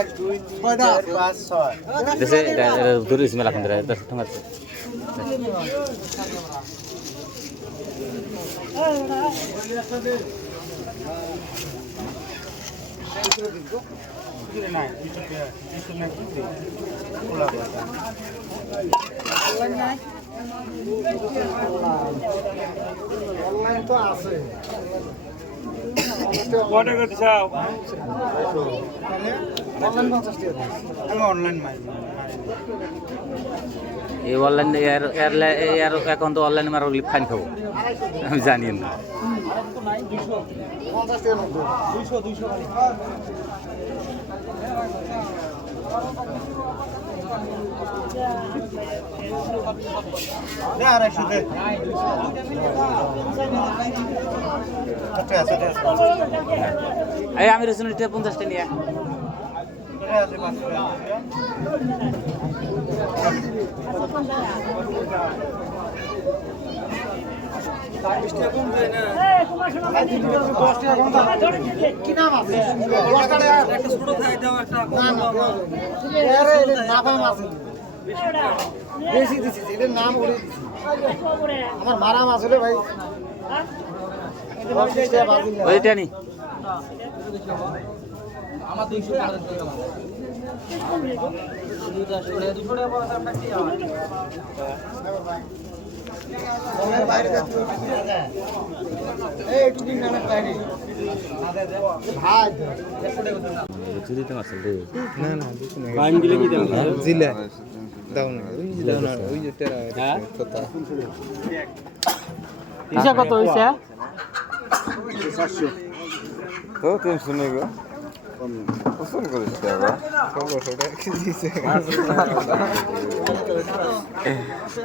1 2 3 4 5 6 দেশে এটা ধরেছি মেলা খান ধরে দশ টাকা আছে অনলাইন তো আছে কটা করে চাও অনলাইন 50 টাকা আমি অনলাইন মারি এই অনলাইন এর এখন তো অনলাইনে মারা ফাইন খাবো আমি জানি না 50 টাকা মতো 200 200 দে আচ্ছা এই আমি রসুন 50 টাকা নিয়ে কি নাম আছে একটা ছোট খাই দাও একটা বেশি দিছি এদের নাম ওরে আমার মারা মাছ হলে ভাই ওইটা নি আমার 200 টাকা দুইটা সরে 200 টাকা পড়া একটা কি বাইরে এই একটু দিন না বাইরে ভাই দিতে মাছ দে না না বাইম দিলে কি দাম জিলে দাও না ওই যে তেরা কথা ইসা কত হইছে 400 তো 300 নেই গো পছন্দ করিস টাকা 1600 টাকা কি দিছে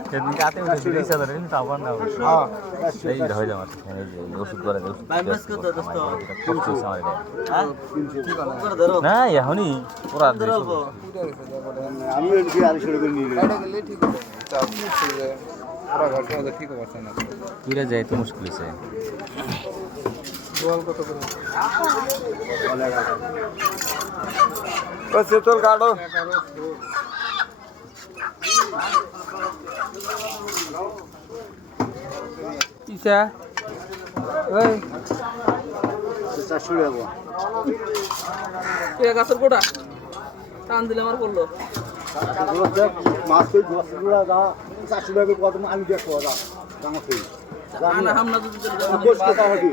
সেদিন কাতে উঠে দিছে ধরে নি তাও না হ্যাঁ এই হয়ে যাবে এই যে ওষুধ করে ওষুধ বাইমাস কত দোস্ত হ্যাঁ 300 করে ধরো না এখনই পুরা ধরবো আমি ওই 200 করে নিয়ে এটা গেলে ঠিক হবে চাপ দিচ্ছে যে পুরো ঘরটা মধ্যে ঠিক আছে না কিরে যায় তো মুশকিল আছে গোয়াল কত করে ও সেতল কাটো ইসা ওই 400 টাকা কে গাছের কোটা টান দিলে আমার পড়লো মাছ কই 10 টাকা দা 400 টাকা কত আমি দেখো দা দাম কই না হামনা যদি কোস কথা হবে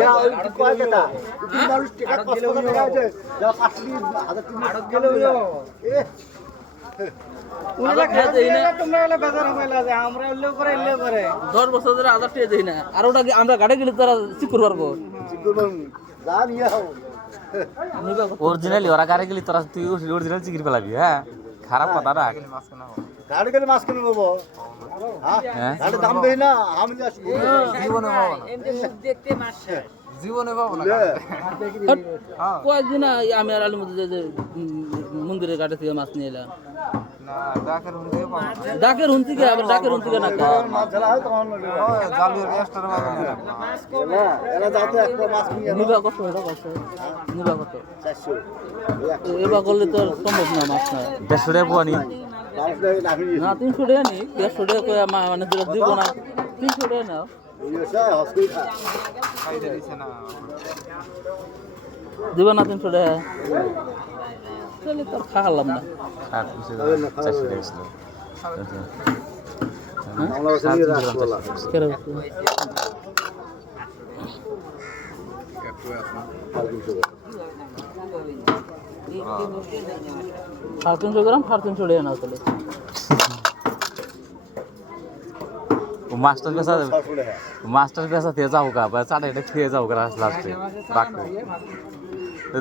ইয়া ওই কয় কথা তুমি মানুষ টাকা কষ্ট করে টাকা আছে যা 5,000 টাকা আড়ত গেলে এ উনারা খেয়ে দেই না তোমরা এলে বাজার হবে লাগে আমরা এলে করে 10 বছর ধরে 1000 টাকা দেই না আর ওটা আমরা গাড়ি গেলে তারা চিকুর পারবো চিকুরবান যা নিয়ে আও অরিজিনালি ওরা গাড়ি গেলি তোরা তুই অরিজিনাল চিকির পেলাবি হ্যাঁ খারাপ কথা না গাড়ি গেলে মাছ কিনে নেবো হ্যাঁ গাড়ি দাম দেই না আমি আসবো জীবনে পাবো না জীবনে পাবো না কয়েকদিন আমি আর আলী মধ্যে যে মন্দিরের ঘাটে থেকে মাছ নিয়ে এলাম না ডাকের হুন্দি পাবো ডাকের হুন থেকে আবার ডাকের হুন থেকে না মাছ ঝালা হয় তখন জালির এক্সট্রা পাবো না এরা যাতে একটা মাছ কিনে নিবা কত এটা কত নিবা কত 400 এবার করলে তো সম্ভব না মাছ না 150 টাকা পোয়ানি না 300 টাকা নি 150 টাকা কই মানে যেটা দিব না 300 টাকা নাও খাইতে দিছে না দিব না 300 টাকা চলে তো খাওয়ালাম না 400 টাকা ছিল কেন সাড়ে 300 গ্রাম 350 টাকা নাও চলে মাস্টার পেশা দিয়ে যাও গা বা চাটা এটা খেয়ে যাও গা লাস্টে বাকি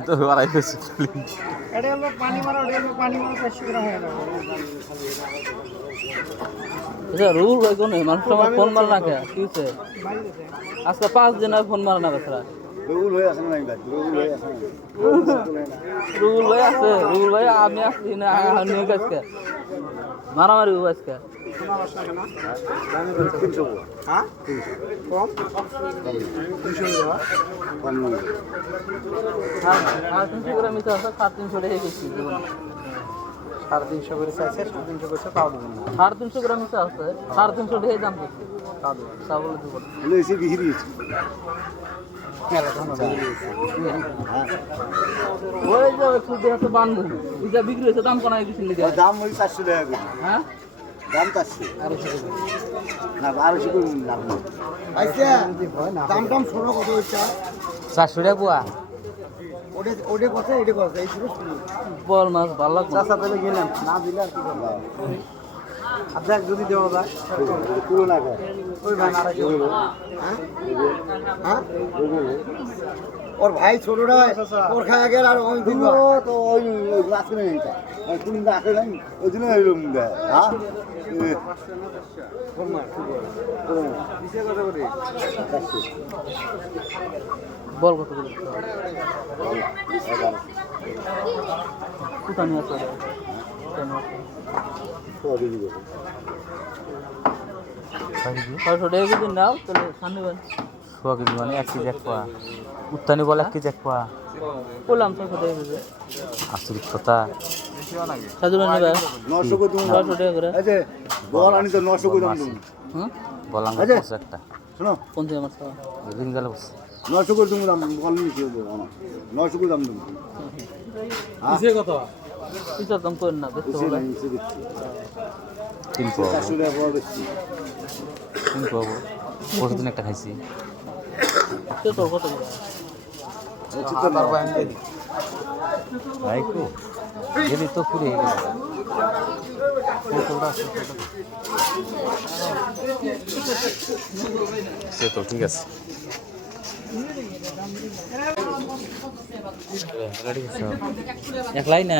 তো আড়াই পেয়েছি এটা হলো পানি মারা 400 গ্রাম হয়ে যাবে আচ্ছা রুল ভাই কোন মানুষ আমার ফোন মার না কে কি হচ্ছে আজকে 5 দিন আর ফোন মার না বেছরা রুল হয়ে আছে না ভাই রুল হয়ে আছে রুল ভাই আছে রুল ভাই আমি আসছি না নিয়ে গেছে মারামারি আজকে 300 হ্যাঁ কম 200 দেওয়া আর 300 গ্রাম মিশা আছে 350 টাকা কেজি 350 করে চাইছে 350 করছে তাও দেবেন না 350 গ্রাম মিশা আছে 350 টাকা দাম দিচ্ছে তাও দেবেন তা বলে দেব হলো এসে বিক্রি হচ্ছে ওই যে খুদে আছে বান্ধব এটা বিক্রি হচ্ছে দাম কোন কিছু লিখে দাম ওই 400 টাকা করে হ্যাঁ দাম 400 না 1200 করে লাভ নেই আচ্ছা দাম দাম ছোট কত হচ্ছে 400 টাকা পোয়া ওটা কত এটা কত এই শুরু বল মাছ ভালো লাগবে চাচা পেলে গেলাম না দিলে আর কি করবো আপনার যদি দেওয়া যায় পুরো না করে ওই ভাই আড়াইশো হ্যাঁ হ্যাঁ ওর ভাই ছোটরা ওর খায় গেল আর ওই দিব তো ওই গ্লাস করে নিতে আর তুমি না আসে নাই ওই জন্য এরকম দেয় হ্যাঁ বল কত করে কোথা নিয়ে আসো ছয়শো টাকা যদি নাও তাহলে সামনে সোয়া কেজি মানে 1 কেজি 1 পোয়া উত্তানি বলে 1 কেজি 1 পোয়া বললাম 600 টাকা কেজি আচরিত কথা সাজুরা নেবে 900 করে তুমি 600 টাকা করে এই যে বল আনি তো 900 করে দাম তুমি হুম বললাম আচ্ছা। বসে একটা শোনো কোন থেকে আমার খাওয়া রিং গেল বসে 900 করে তুমি দাম বল নিছি আমার 900 করে দাম তুমি কিসের দাম করেন না দেখতে এসে বলে নাই এসে দিচ্ছি 3 পোয়া 400 টাকা পাওয়া দিচ্ছি 3 পোয়া প্রতিদিন একটা খাইছি সে তোর কত করে চিন্তা না ভাই কো গেলি তো পুরে গেল সে তো ঠিক আছে একলাই না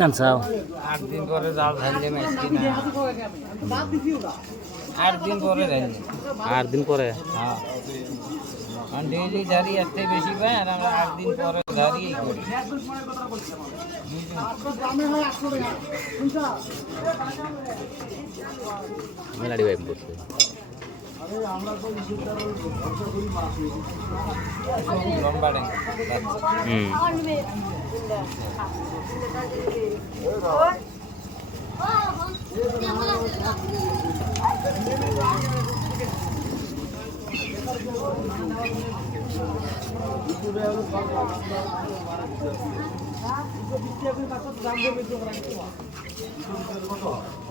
নাম চাও 8 দিন পরে জাল ধানলে মাইছি না 8 দিন পরে ধানলে 8 দিন পরে হ্যাঁ আর ডেইলি জারি আসতে বেশি পায় আর আমরা 8 দিন পরে জারি করি মেলাডি ভাই বলছে লম্বা ডেং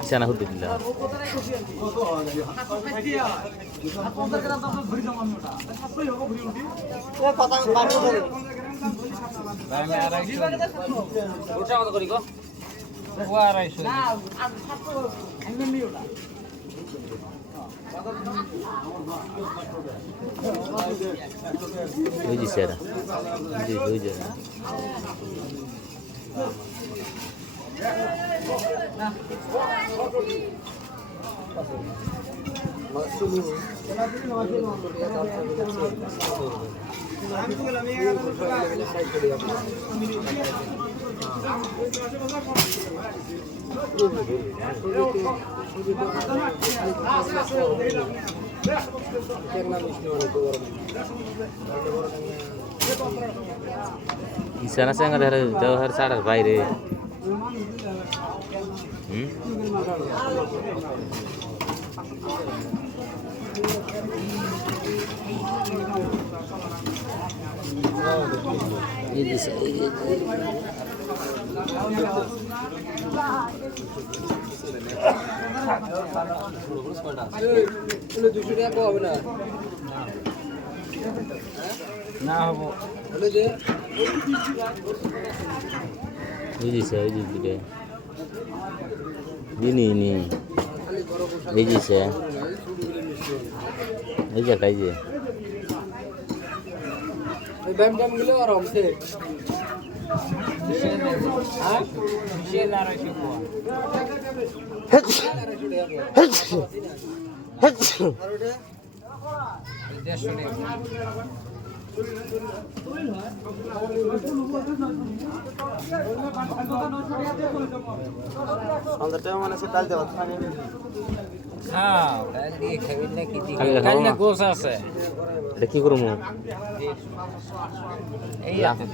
চানা হতে দিলা আমি 250 ওটা কত করি গো ও 250 ওই যে সেরা জি ওই যে ইসানা সঙ্গে ধরে দেওয়ার ছাড়ার বাইরে না হবো বুঝিস ওই যে দিনে নি এই যে এই যে খাই যে ওই ব্যায়াম টাম গুলো আর হমসে হ্যাঁ সে না রাখি গোছ আছে এটা কি করবো এই আছে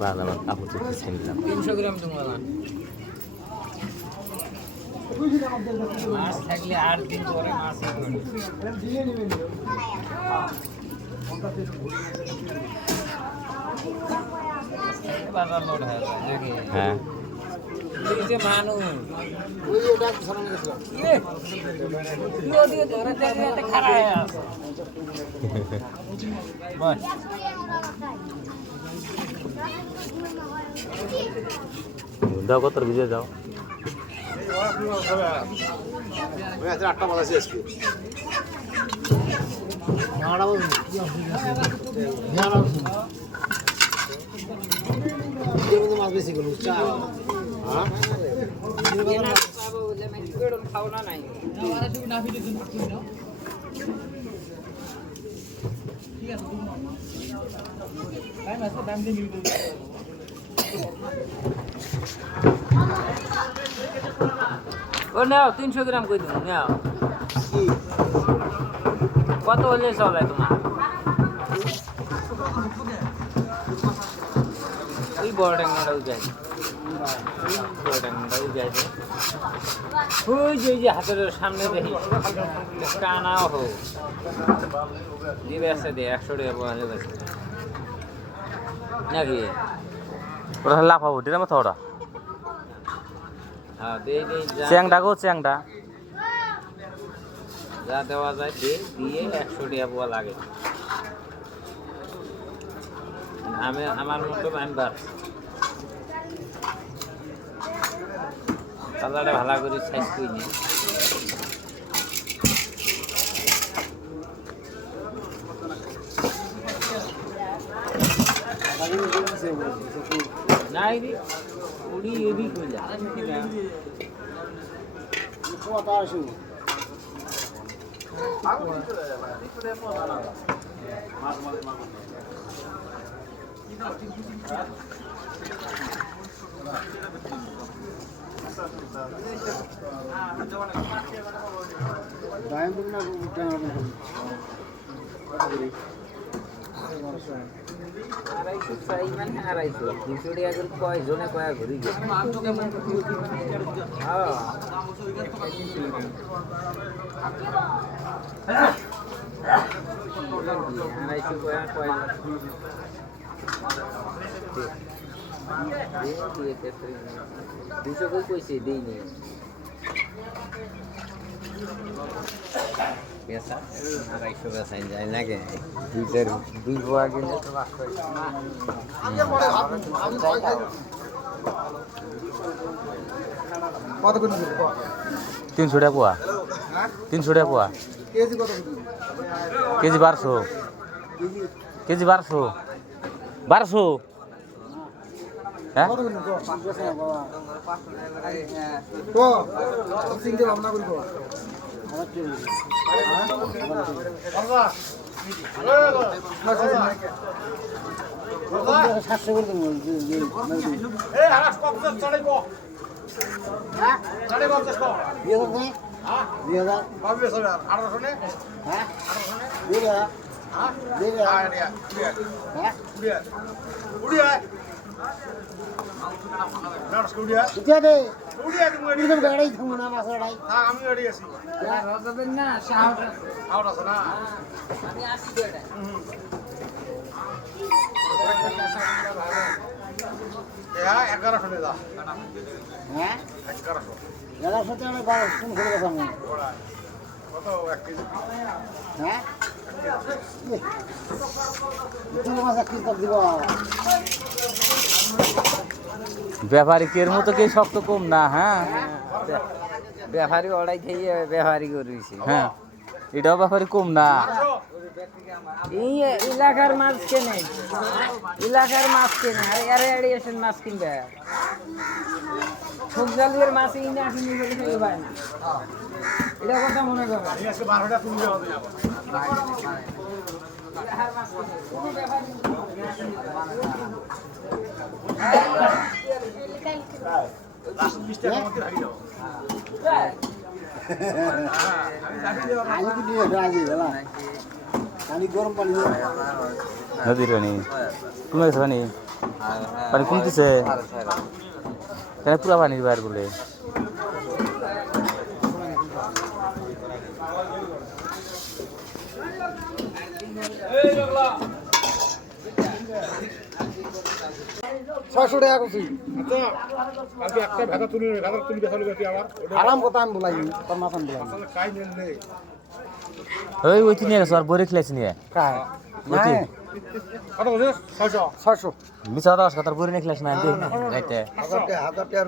বাবা কাপড় চোপড় ছেড়ে দিলাম 300 গ্রাম তোমার মাছ থাকলে 8 দিন পরে মাছ বাজার লোড হয়ে যায় নাকি হ্যাঁ এই যে মানুষ ওই ওটা সামনে গেছিল দিয়ে ধরে দেখতে খারাপ হয়ে আছে বস দাও কত ভিজে দাও ওই আছে 8টা মাছ আছে আজকে নাড়াও কি নাড়াও এর মধ্যে মাছ বেশি গেল চা হ্যাঁ খাওয়া নাই ও নাও 300 গ্রাম কই দিন নাও কত হলে চলে তোমার ওই বড় ট্যাংরাটাও যায় বড় ট্যাংরাটাও যায় ওই যে হাতের সামনে দেখি টানাও হোক দিবে আছে দে 100 টাকা বলে গেছে নাকি ওরা লাফাবো দিলে মাথা ওরা হ্যাঁ দে চ্যাংডা গো চ্যাংডা যা দেওয়া যায় দে দিয়ে 100 টাকা পোয়া লাগে আমার মতো মেম্বার কালারটা ভালো করে সাইজ করে নিয়ে নাই রে উড়ি এবি কইলা কত আসু দাম না আড়াইশো চাই মানে 250 200 টাকা করে কয়জনে কয়া ঘুরি গেছে আড়াইশো কয়া কয় 200 কই কইছে দেই নি পেশা 250 বেসাই যায় নাকি 2 পোয়া কিনলে তো বাস করে কত করে দিল 300 টাকা পোয়া 300 টাকা পোয়া কেজি কত করে কেজি 1200 কেজি 1200 হ্যাঁ কত করে তো 500 টাকা বাবা তো সিঙ্গেল ভাবনা করি তো আমার কি বাবা 700 করে দিন এই আরাস কত চড়াইব হ্যাঁ 50 কো 2000 হ্যাঁ 2000 কবে সব 1800 নে হ্যাঁ 1800 নে 2000 হ্যাঁ 2000 হ্যাঁ 20 নার্স কুড়িয়া কিটা দে কুড়িয়া তুমি গাড়ি থামো না মাছ লড়াই হ্যাঁ আমি গাড়ি আছি রাজাবেন না শাহটা আউট আছে না আমি আসি দেটা হ্যাঁ 1100 নে দা হ্যাঁ 1100 1100 তে আমি 12 ফোন করে দেব আমি কত 1 কেজি হ্যাঁ তুমি মাছ কি তক দিব ব্যাপারিকের মতো কে শক্ত কম না হ্যাঁ ব্যাপারী অড়াই খেয়ে ব্যাপারী করেছি হ্যাঁ এটাও ব্যাপারি কম না এই এলাকার মাছ কেনে আরে আরে আরে এসেন মাছ কিনবে সবজালের মাছ এই না কিনে বলে ভাই না এটা কথা মনে করো আজকে 12টা তুমি যাও গরম পানি নদীর পানি কমে গেছে পানি পানি কমতেছে কেন পুরা পানির বাইর বলে ছয়শো টাকা করছি কালকে একটা ভেতা তুলি বেসালি বেশি আমার আরাম কথা আমি বলাই তোর মাথান বলাই খাই নিলে ওই তুই নিয়ে গেছো আর বই খেলেছি নিয়ে কায় ওইটি কত বলছে 600 ছয়শো মিছা দশ কথার বই নিয়ে খেলেছ না রাইতে 1000 টাকার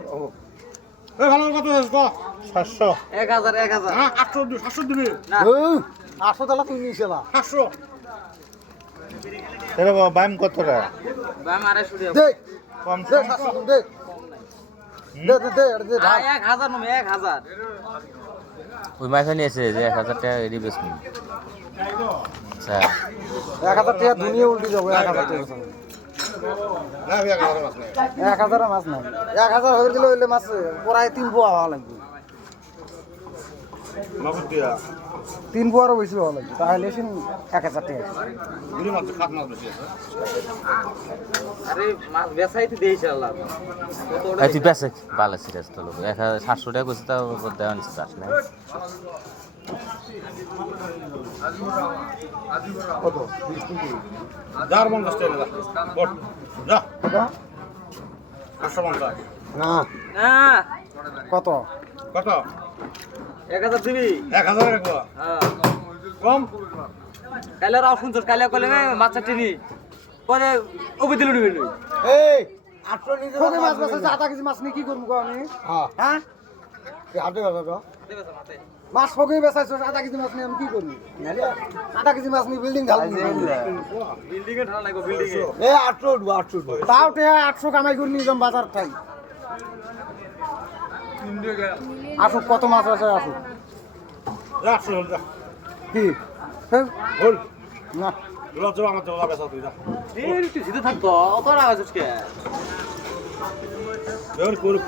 এই ভালো কত হচ্ছে কো 700 1000 1000 হ্যাঁ 800 700 দিবি 800 টাকা তুই নিয়েছিলা 700 এর বাইম কত টাকা ভাই মারে শুড়িয়া দে কম দে 700 দে দে দে দে দে 1000 নমে 1000 ওই মাইফা নিয়েছে যে 1000 টাকা এডি বেসমি আচ্ছা 1000 টাকা দুনিয়া উল্টি যাবো 1000 টাকা না বিয়া করে মাছ নাই 1000 মাছ নাই 1000 হয়ে গেলে হইলে মাছ প্রায় 3 পোয়া হওয়া লাগবে মাগুর দিয়া 3 পোয়ারও বেশি হওয়া লাগবে তাহলে সিন 1000 টাকা দুই মাছ খাত মাছ বেশি আছে আরে মাছ বেচাইতে দেই ইনশাআল্লাহ কত এই তুই বেসে ভালো সিরিয়াস তো লোক 1700 টাকা কইছে তাও দেওয়ান চাস না কত যার মন কষ্ট না বট যা 850 না না কত কত 1000 দিবি 1000 রাখবো হ্যাঁ কম কালে রাও শুনছস কালে কইলে মাছ টিনি পরে ওবে দিলু নিবি এই 800 নিতে হবে মাছ বেচা আধা কেজি মাছ নিয়ে কি করব গো আমি হ্যাঁ এই হাতে বাবা দেবে তো মাতে মাছ ফগে বেচাইছো আধা কেজি মাছ নিয়ে আমি কি করব আধা কেজি মাছ নিয়ে বিল্ডিং ঢালবো বিল্ডিং এ ঢালা লাগবে বিল্ডিং এ এই 800 তাও তে 800 কামাই করে নিয়ে যাম বাজার ঠাই আসুক কত মাছ আছে আসুক যা 800 হল যা কি হ্যাঁ হল না লজ আমার জলা বেচা তুই যা এই তুই জিতে থাকতো অত রাগ আছিস কে বের করে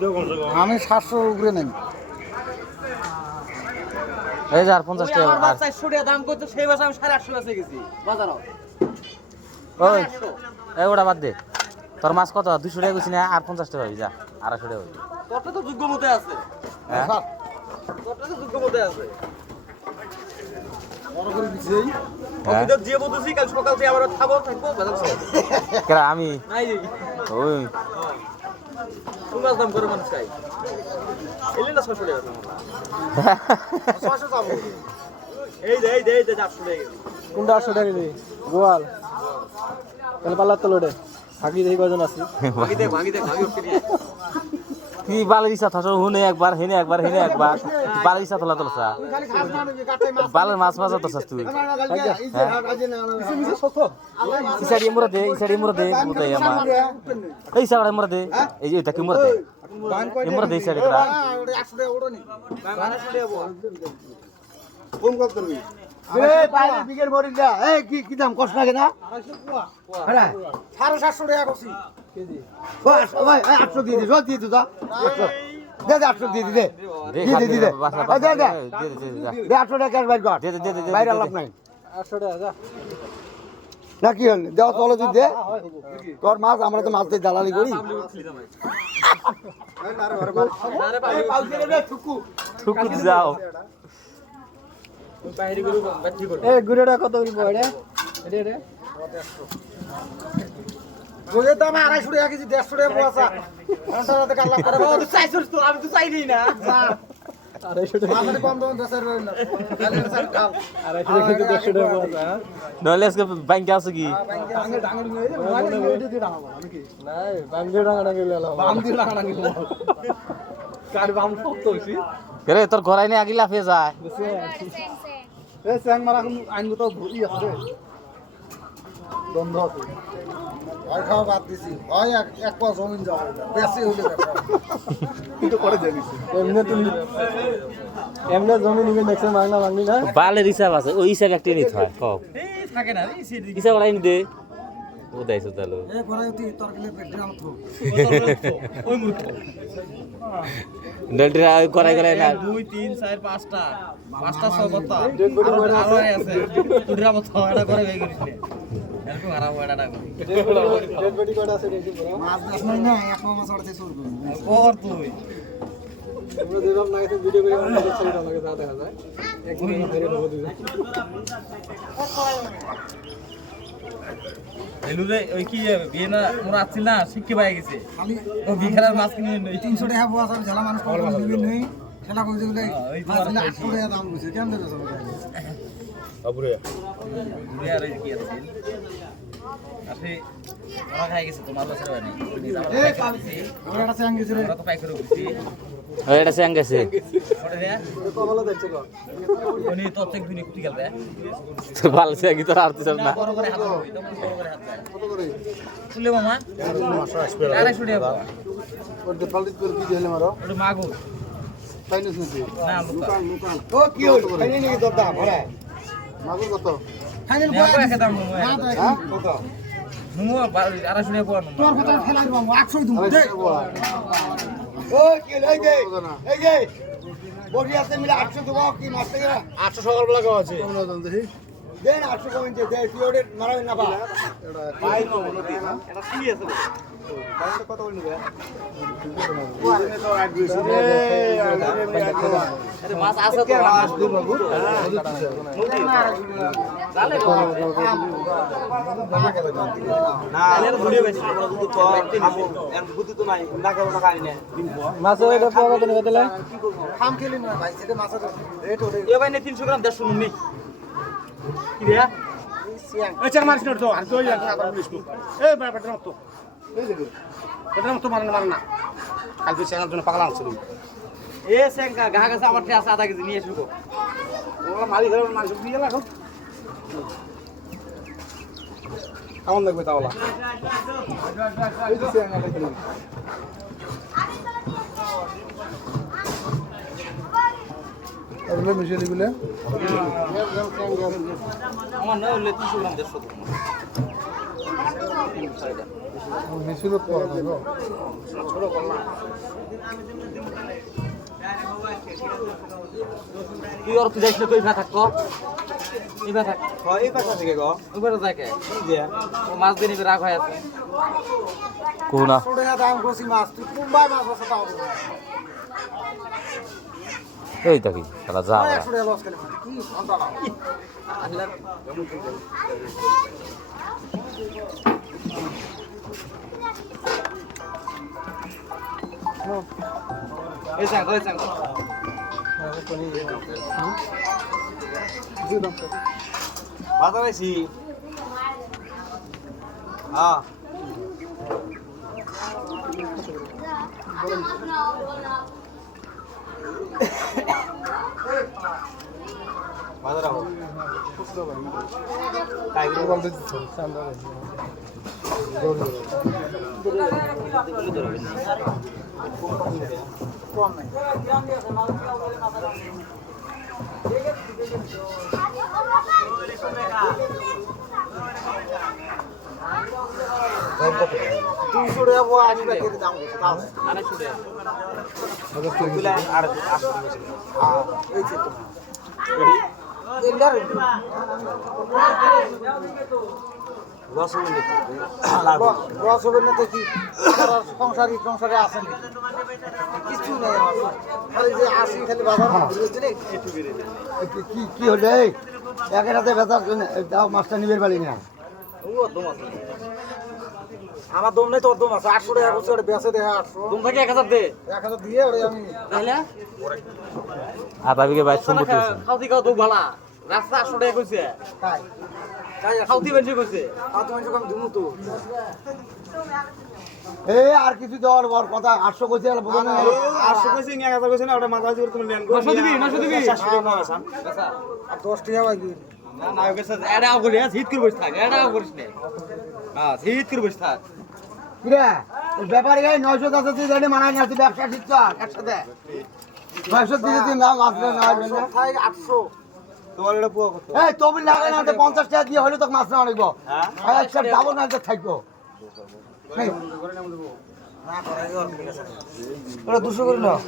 দেও কোন জায়গা আমি 700 উপরে নেই এই যে আর 50 টাকা আমার আর মাছ 400 টাকা দাম করতে সেই মাছ আমি 850 বেচে গেছি বাজারে ওই এই ওটা বাদ দে তোর মাছ কত 200 টাকা কইছিস না আর 50 টাকা হই যা 250 টাকা হই তোরটা তো যোগ্য মতে আছে হ্যাঁ তোরটা তো যোগ্য মতে আছে বড় করে দিছি হ্যাঁ আমি তো যে বলতেছি কাল সকাল থেকে আবার খাবো থাকবো বাজার কেরা আমি নাই ওই কোন মাছ দাম করে মানুষ খাই এলে না 600 টাকা 600 যাবো এই দে 800 টাকা কোনটা 800 টাকা দিই গোয়াল তাহলে পাল্লা তো লোডে থাকি দেই কজন আছে ভাগি দে ভাগি উঠে নিয়ে কি বালের ইচ্ছা থাকো হুনে একবার হেনে একবার বালের ইচ্ছা তোলা তোলসা খালি খাস না নাকি কাটে মাছ বালের মাছ মাছ তোলসাস তুই ইসাড়ি মুরা দে বুতাই আমার এই সাড়ে মুরা দে এই যে এটা কি মুরা দে এই মুরা দে ইসাড়ি করা ফোন কল করবি বাইরে বিকের মরি যা এই কি দাম কষ্ট লাগে না 750 টাকা করছি কেজি বাস ভাই 800 দিয়ে দে রোজ দিয়ে দে দে 800 দিয়ে দে দে 800 টাকা ক্যাশ বাইর কর বাইরে লাভ নাই 800 টাকা যা না কি হল দেও চলো যদি দে তোর মাছ আমরা তো মাছ দিয়ে দালালি করি ঠুকু যাও বাইরে গরু বাচ্চি করে এই গুড়েটা কত দিব এটা এটা গোজের দাম 250 টাকা কেজি 150 টাকা পোয়া অন্তরাতে কাল্লা করে ও তো চাইছস তো আমি তো চাইনি না 250 টাকা মাছের কম দাম দেশের রইল না খালি স্যার খাও 250 টাকা 150 টাকা পাওয়া হ্যাঁ নলে আজকে ব্যাংকে আছে কি ডাঙ্গে ডাঙ্গে নিয়ে যাবে মানে ওইটা দিয়ে ডাঙ্গাবো নাকি নাই বান্দে ডাঙা গেলে এলো বাম দিয়ে ডাঙ্গা নাকি কার বাম শক্ত হইছি রে তোর ঘরাই নে আগিলা ফে যায় এ স্যাং মারা কোন আইনগত ভুলি আছে দ্বন্দ্ব আছে ভয় খাওয়া বাদ দিছি হয় এক পাশ জমিন যাবে বেশি হইলে কিন্তু করে জানিস এমনি তুমি এমনি জমি নিবি দেখছেন মাগনা মাগনি না বালের হিসাব আছে ওই হিসাব একটা নিতে হয় কও এই থাকে না এই সিট হিসাব ওলাই নি দে ও দাইছো তাহলে এ ঘরে তুই তরকারি ড্রাম থো ওই মুহূর্ত ডেলটা করাই করাই না 2 3 4 5টা 5টা 6 বত্তা আরো আছে কুড়া মতো এটা করে বেই করিস নে এরকম খারাপ ওইটা করে ডেড বডি কোড আছে দেখি বড় মাছ দাস নাই না এক মাছ অর্ধে সুর কর তুই আমরা যেভাবে লাগাইছে ভিডিও করে আমরা ছেলেটা লাগে যা দেখা যায় একদিন ধরে নেব দুই এলুরে ওই কি বিয়ে না মোরা আছিল না শিখকে পাই গেছে খালি ও বিখারার মাছ কিনে নই 300 টাকা বয়া সব ঝালা মানুষ কম নিবি নই সেটা কই দিলে মাছ দিলে 800 টাকা দাম কইছে কেন দেবে সব ঘুরে আর এই কি আছে আপনি ওরা খাই গেছে তোমার বছর হয় নাই এ কালকে ওরা কাছে আঙ্গিছে রে ওরা তো পাই করে বুঝছি ওই এটা স্যাং গেছে ওটা রে কমলা দেখছে কো উনি তো চেক দিনে কুটি গেল রে তো ভালো স্যাং তো আর দিছ না বড় করে হাত ধরবি তো বড় করে হাত ধর কত করে শুনলে মামা আরে শুনে ওর দে পাল্টি করে কি দিলে মারো ওটা মাগুর চাইনিজ নাকি না লোকাল ও কি হল খাইনি নাকি দরদা ভরা মাগুর কত খাইনি না কয় খেতাম না তো কত নুমু আরে শুনে পড় তোর কথা ফেলাই দিব 800 দিমু দে ও কি এই যে বড়ি আছে মিলে 800 দেবো কি মাছ থেকে 800 সকালবেলা খাওয়া আছে দেন 800 কমেন দে দে কি ওরে মারাই না বা ভাই মামা এটা কি আছে কত করে নিবে মাছ আছে তো মাছ দিব মাছ এটা পাওয়া কত নেবে তাহলে খাম খেলি না ভাই সেটা মাছের রেট ওরে 300 গ্রাম 150 নুন নেই কি রে Siang Echa más no to, arto ya na para listo. Pero to. Pero to মারনা। কালকে সেনার জন্য পাগলা হচ্ছিল। এ সেঙ্কা গা গাছে আমার আছে আধা কেজি নিয়ে এসো ওরা মারি ধরে মাংস দিয়ে লাগো। কেমন লাগবে তাওলা? এই যে সিয়াং এটা খেলি এগুলো মিশিয়ে দিগুলো আমার না হলে 300 গ্রাম 150 মিশিয়ে পড়া গো ছোট করলাম তুই আর তুই যাইছ না তুই থাকো এবার থাক এই পাশা থেকে গো ওইবারে যাকে ও মাছ দিন এবার রাগ হয়ে আছে কোনা ছোট দাম গোসি মাছ তুই কুম্বাই মাছ আছে তাও এই দেখি তাহলে যা 100 টাকা লস করে কি ঘন্টা না এই সাং বাজার আইছি হ্যাঁ বাজার আও কাই গেল বলতে সান্দা কম নাই তুই ছোট যাবো আমি কেটে দাম করতে তাও আরে শুনে আর এই যে তো এন্ডার লস হবে রস হবে না দেখি সংসারে আসেন কিছু নেই আমার খালি যে আসি খালি বাবা কি হলে একের হাতে বেচার জন্য দাও মাছটা নিবের পারি না আমার দম নেই তোর দম আছে 800 টাকা বছর বেচে দেখা 800 তুমি থেকে 1000 দে 1000 দিয়ে ওরে আমি তাহলে আধা বিঘে বাইশ সম্পত্তি আছে খাওতি খাও তো ভালা রাস্তা 800 টাকা কইছে তাই খাওতি বেশি কইছে তুমি আমি ধুমু তো এই আর কিছু দেওয়ার বর কথা 800 কইছে আর বলে না 800 কইছে 1000 কইছে না ওটা মাথা দিয়ে তুমি নেন গো 900 দিবি 900 দিবি 400 টাকা আসাম আর 10 টাকা বাকি না না ওকে সাথে এডা করি হিট করে বসে থাক এডা করিস না হ্যাঁ হিট করে বসে থাক কিরে ব্যাপারী গাই 900 10 তুই জানি মানায় না তুই ব্যবসা শিখছ একসাথে 500 দিয়ে দিন না মাছ না আইবেন না 800 তোমার এটা পুয়া কত এই তুমি লাগাই না 50 টাকা দিয়ে হলে তো মাছ না আনবো হ্যাঁ আচ্ছা যাবো না তো থাকবো এই ওরা 200 করে নাও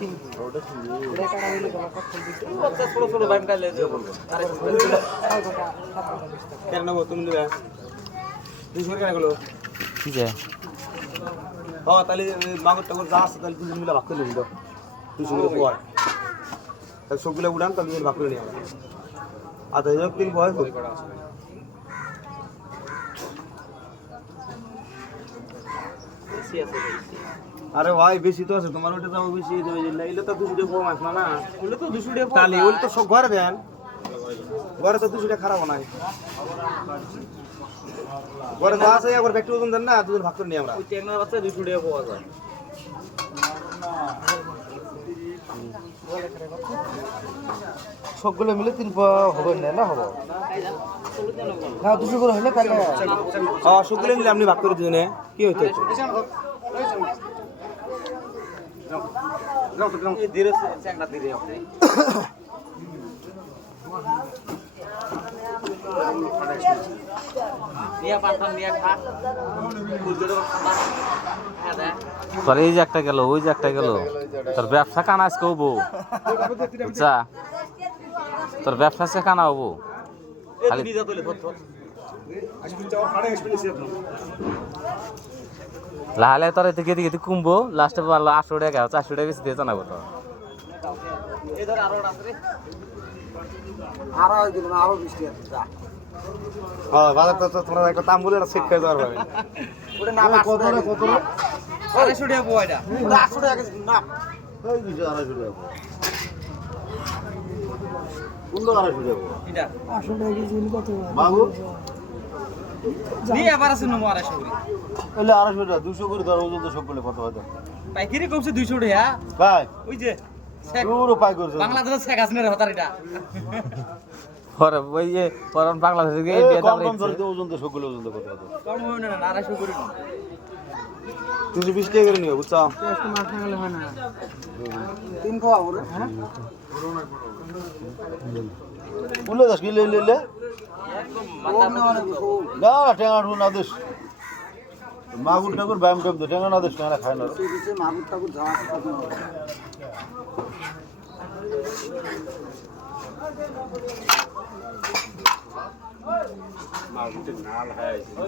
ছোট ছোট বাইম কালে দিয়ে বলবো কেন নেবো তুমি নেবে 200 কেন গেলো কি যে হ্যাঁ তাহলে মাগুর টাগুর যা আছে তাহলে দুজন মিলে ভাগ করে নিই দাও 200 করে পোয়া তাহলে সবগুলো উড়ান তাহলে দুজন ভাগ করে নিই আমরা আধা হাজার 3 পোয়া করি আরে ভাই বেশি তো আছে তোমার ওটা দাও বেশি এলে তো 200 টাকা কম আসলো না ওলে তো 200 টাকা তাহলে ওলে তো সব ঘরে দেন ঘরে তো 200 টাকা খারাপ নাই ঘরে যা আছে একবার ব্যক্তি ওজন দেন না দুজন ভাগ করে নিই আমরা ওই টেকনার বাচ্চা 200 টাকা পাওয়া যায় সবগুলো মিলে 3 পা হবে না হবে না 200 করে হলে তাহলে হ্যাঁ সবগুলো মিলে আপনি ভাগ করে দিবেন কি হইতো ধীরে চ্যাংড়া ধীরে আপনি নিয়া পাঠান নিয়া খাট তোর এই যে একটা গেল ওই যে একটা গেল তোর ব্যবসা কানা আজকে হবো বুঝছা তোর ব্যবসা সে কানা হবো খালি লাহালে তোর এতে গেতে গেতে কুমবো লাস্টে 800 টাকা 400 টাকা বেশি দিয়ে জানাবো তো আরো দিলাম আরো 20 টাকা হ্যাঁ বাজার তো তোমরা একটা দাম বলে চেক করে দেওয়ার ভাবে ওটা না কত রে 250 টাকা পোয়া এটা ওটা 800 টাকা না এই 250 টাকা কোনটা 250 টাকা এটা 800 টাকা কেজি কত বাবু নিয়ে আবার আছে নমো 250 করে তাহলে 250 টাকা 200 করে ধর ওজন তো সবগুলো কত হয় পাইকারি কমছে 200 টাকা ভাই ওই যে পুরো পাই করছে বাংলাদেশের শেখ হাসিনার হতার এটা পরে ওই যে পরে বাংলাদেশ থেকে এই ইন্ডিয়া কম দাম কম ধরে ওজন তো সবগুলো ওজন তো কত হয় কম হবে না 250 করে 220 টাকা করে নিও বুঝছো মাছ না গেলে হয় না 3 পা ওরে হ্যাঁ উল্লে 10 কিলো লে লে না টেঙ্গা না দেশ মাগুর ঠাকুর ব্যায়াম কম তো টেঙ্গা না দেশ টেঙ্গা খায় না মাগুর ঠাকুর যাওয়া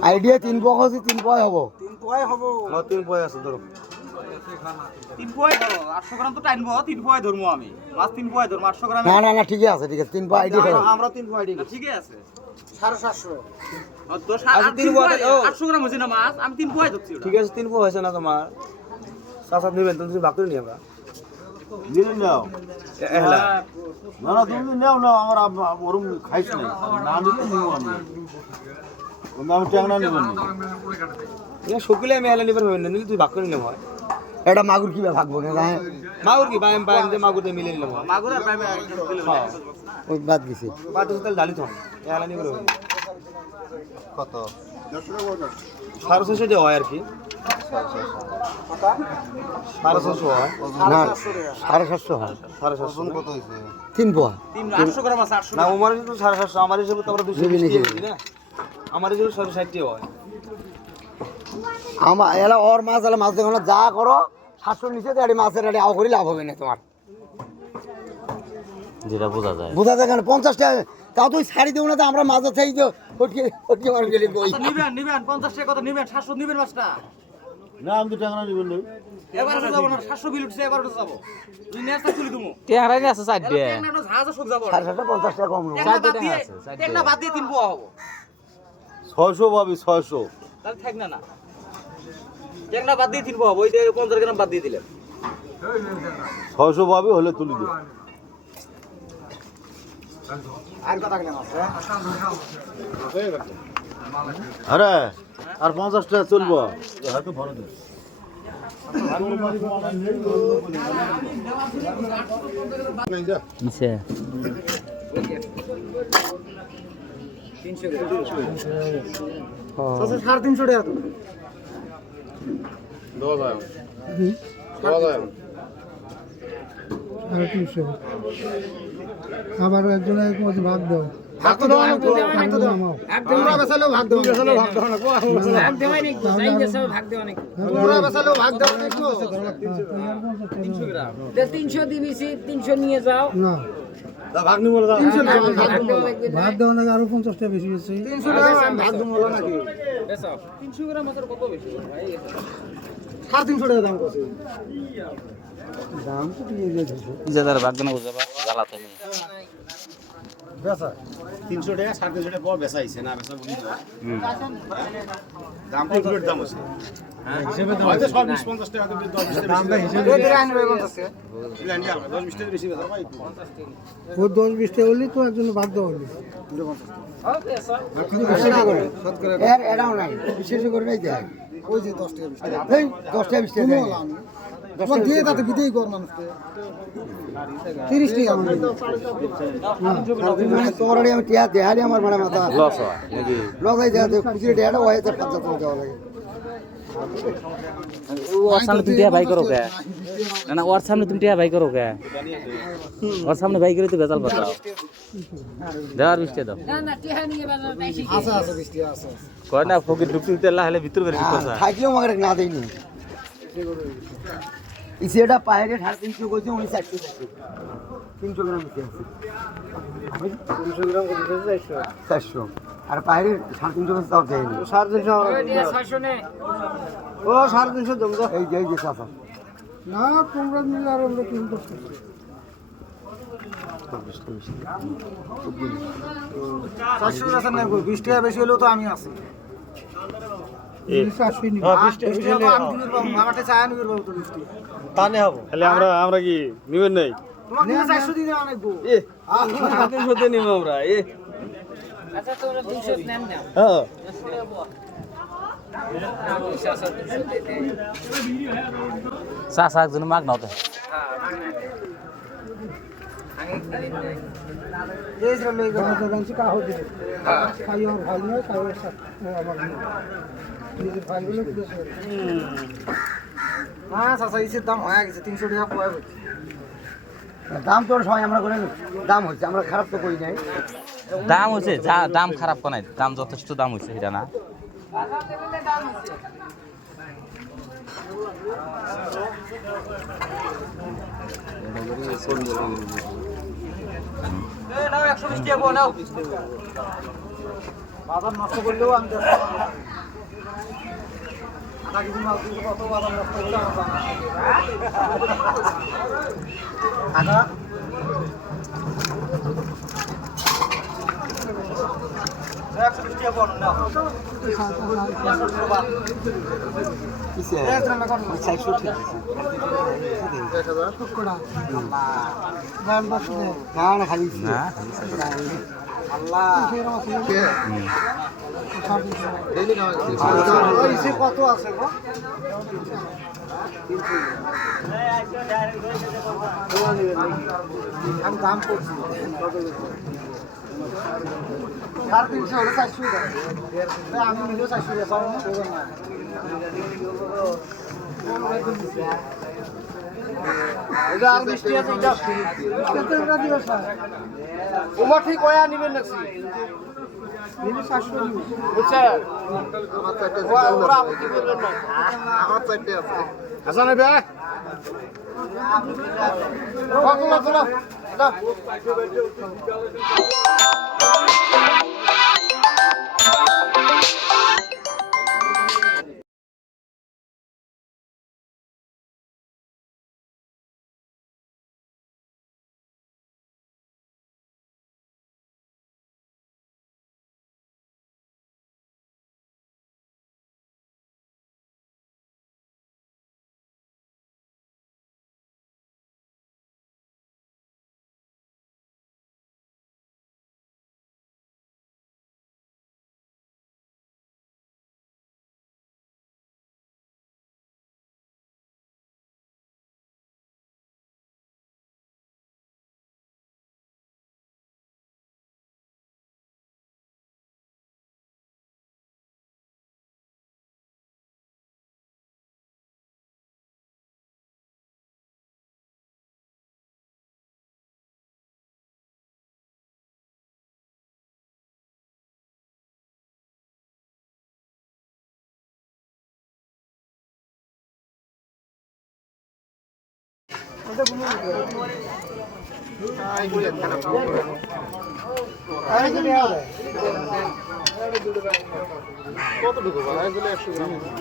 আইডিয়া 3 পা আছে 3 পা হবো 3 পা হবো আমার 3 পয় আছে ধরো 3 পয় ধরো 800 গ্রাম তো টাইনবো 3 পয় ধরমু আমি মাছ 3 পয় ধরমু 800 গ্রাম না না না ঠিকই আছে ঠিক আছে 3 পা আইডিয়া আমরা 3 পয় ঠিক আছে 750 800 গ্রাম হইছে না মাছ আমি 3 পয় ধরছি ঠিক আছে 3 পয় হইছে না তোমার সাত নিবেন তুমি ভাগ করে নি আমরা দিলেন নাও এহলা না না তুমি নাও না আমার ওরম খাইছ না না নিলে নিও আমি আমি টেঙ্গা নিবেন না এ সকলে আমি এহলা নিবার হইন না নিলে তুই ভাগ করে নিলাম হয় এটা মাগুর কি ভাগবো না মাগুর কি বাইম বাইম দে মাগুর দে মিলে নিলাম মাগুর আর বাইম ওই বাদ দিছি বাদ তাহলে ডালি তো এহলা নিবার হইন কত 450 টাকা হয় আর কি 450 হয় না 750 হয় 750 কত হইছে 3 পা 800 গ্রাম আছে 800 না আমার তো 750 আমার হিসেবে তো আমরা 220 টাকা না আমার হিসেবে 160 টাকা হয় আমার এলা ওর মাছ এলা মাছ দেখো যা করো 700 নিচে তো মাছের আড়ে আও করে লাভ হবে না তোমার যেটা বোঝা যায় বোঝা যায় কেন 50 টাকা তাও তুই ছাড়ি দেবো না তো আমরা মাছ চাই তো ওটিয়ে মার গেলি কই নিবেন 50 টাকা কত নিবেন 700 নিবেন মাছটা না আমি তো টেঙ্গা নিবেন না এবার যাব না 700 বিল উঠছে এবার যাব তুই নেক্সট তুলি দিমু টেংরাই আছে সাইড দিয়ে একটা জাহাজ সুখ যাব 750 টাকা কম টেকনা বাদ দিয়ে 3 পোয়া হবে 600 পাবি 600 তাহলে থাক না না টেকনা বাদ দিয়ে 3 পোয়া হবে ওই 50 গ্রাম বাদ দিয়ে দিলেন 600 পাবি হলে তুলি দে আর কথা গেলে মাছ আরে আর 50 টাকা চলবো হয়তো ভরে দে নিচে 350 টাকা তো আর 300 আবার একজনে ভাগ দাও ভাগ তো দেওয়া লাগবে, ভাগ তো দাও তোমরা বেচালেও ভাগ দাও বেচালেও ভাগ দেওয়া লাগবে, ভাগ দেওয়াই নাকি যাই গেছে ভাগ দেওয়া নাকি তোমরা বেচালেও ভাগ দাও নাকি 300 গ্রাম 300 দিবিছি 300 নিয়ে যাও না ভাগ নিব না, 300 টাকা ভাগ দেওয়া লাগবে ভাগ দাও নাকি আরো 50 টাকা বেশি হচ্ছে 300 টাকা আমি ভাগ দেবো নাকি বেচাও 300 গ্রাম মাত্র কত বেশি ভাই 350 টাকা দাম কত দাম তো দিয়ে দিয়েছো ইজাদার ভাগ্য না বুঝাবা জ্বালাতে নেই বেচা 300 টাকা 350 টাকা পর বেচা হইছে না, বেচা বুঝি না দাম তো একটু দাম আছে হিসেবে দাম হয়তো সব 20-50 টাকা তো 10-20 টাকা দামটা হিসেবে আনবে 50 টাকা লেন দিয়া 10-20 টাকা বেশি বেচা ভাই ও 10 20 টাকা হলি তো একজন ভাগ দাও হলি ওকে স্যার এর এটাও নাই বিশেষ করে নাই দেয় ওই যে 10 টাকা 20 টাকা এই 10 টাকা 20 টাকা দেয় তোমার দিয়ে দাও বিদেই কর মানুষকে 30 টাকা মানে তোর আড়ে আমি টিয়া দেহালি আমার মানে মাথা লস হয় নাকি লগাই দেয়া দে খুচরি ডেটা হয়েছে 50 টাকা দেওয়া লাগে ওর সামনে তুমি টিয়া ভাই করো কে না ওর সামনে তুমি টিয়া ভাই করো কে ওর সামনে ভাই করে তো বেজাল বাতাও দেওয়ার বৃষ্টি দাও না না টিহা নিয়ে বাজার বেশি আছে আছে 20 টাকা আছে কয় না ফকির ঢুকতে দিতে লাহলে ভিতর বের করছা থাকলেও আমাকে না দেয়নি ইসেটা পাহাড়ে 350 কইছে উনি 400 300 গ্রাম দিতে আছে 300 গ্রাম কত দিতে 400 আর পাহাড়ে 350 কইছে তাও দেয়নি 600 নে ও 350 দম দাও এই যে চাচা না তোমরা মিলে আর আমরা কি করতে 400 আছে না 20 টাকা বেশি হলেও তো আমি আছি তাহলে আমরা কি নিবেন নাই আচ্ছা তোমরা 200 নেন না হ্যাঁ চাচা একজন মাগ নাও তো দাম তোর সময় আমরা করে দাম হচ্ছে আমরা খারাপ তো করি নাই দাম হয়েছে যা দাম খারাপ কোনাই দাম যথেষ্ট দাম হয়েছে এটা না বাজার নষ্ট করলেও আমি আধা কেজি মাছ দিতে কত বাজার নষ্ট করলে আমার কত আছে গো আমি দাম করছি 350 হলে 400 আমি মিলেও 400 ঠিক হয়ে নিবেন নাকি আমার চারটে আছে হাসান নেবে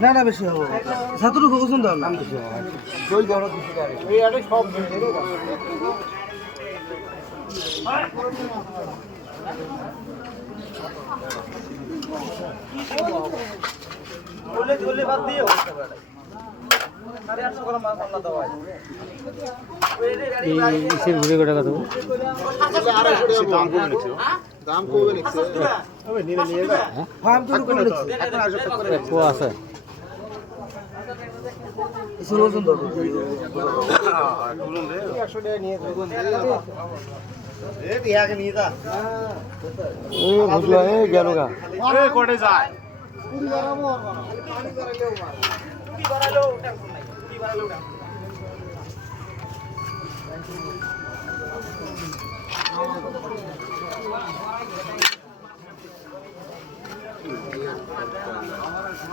না না বেশি হবে যতটুকু ওজন দাও না দই দাও সব বাদ দিও ইসের ঘুরে গোটা কথা দাম কমবে নিচ্ছে আছে গেল গা কোটে যায়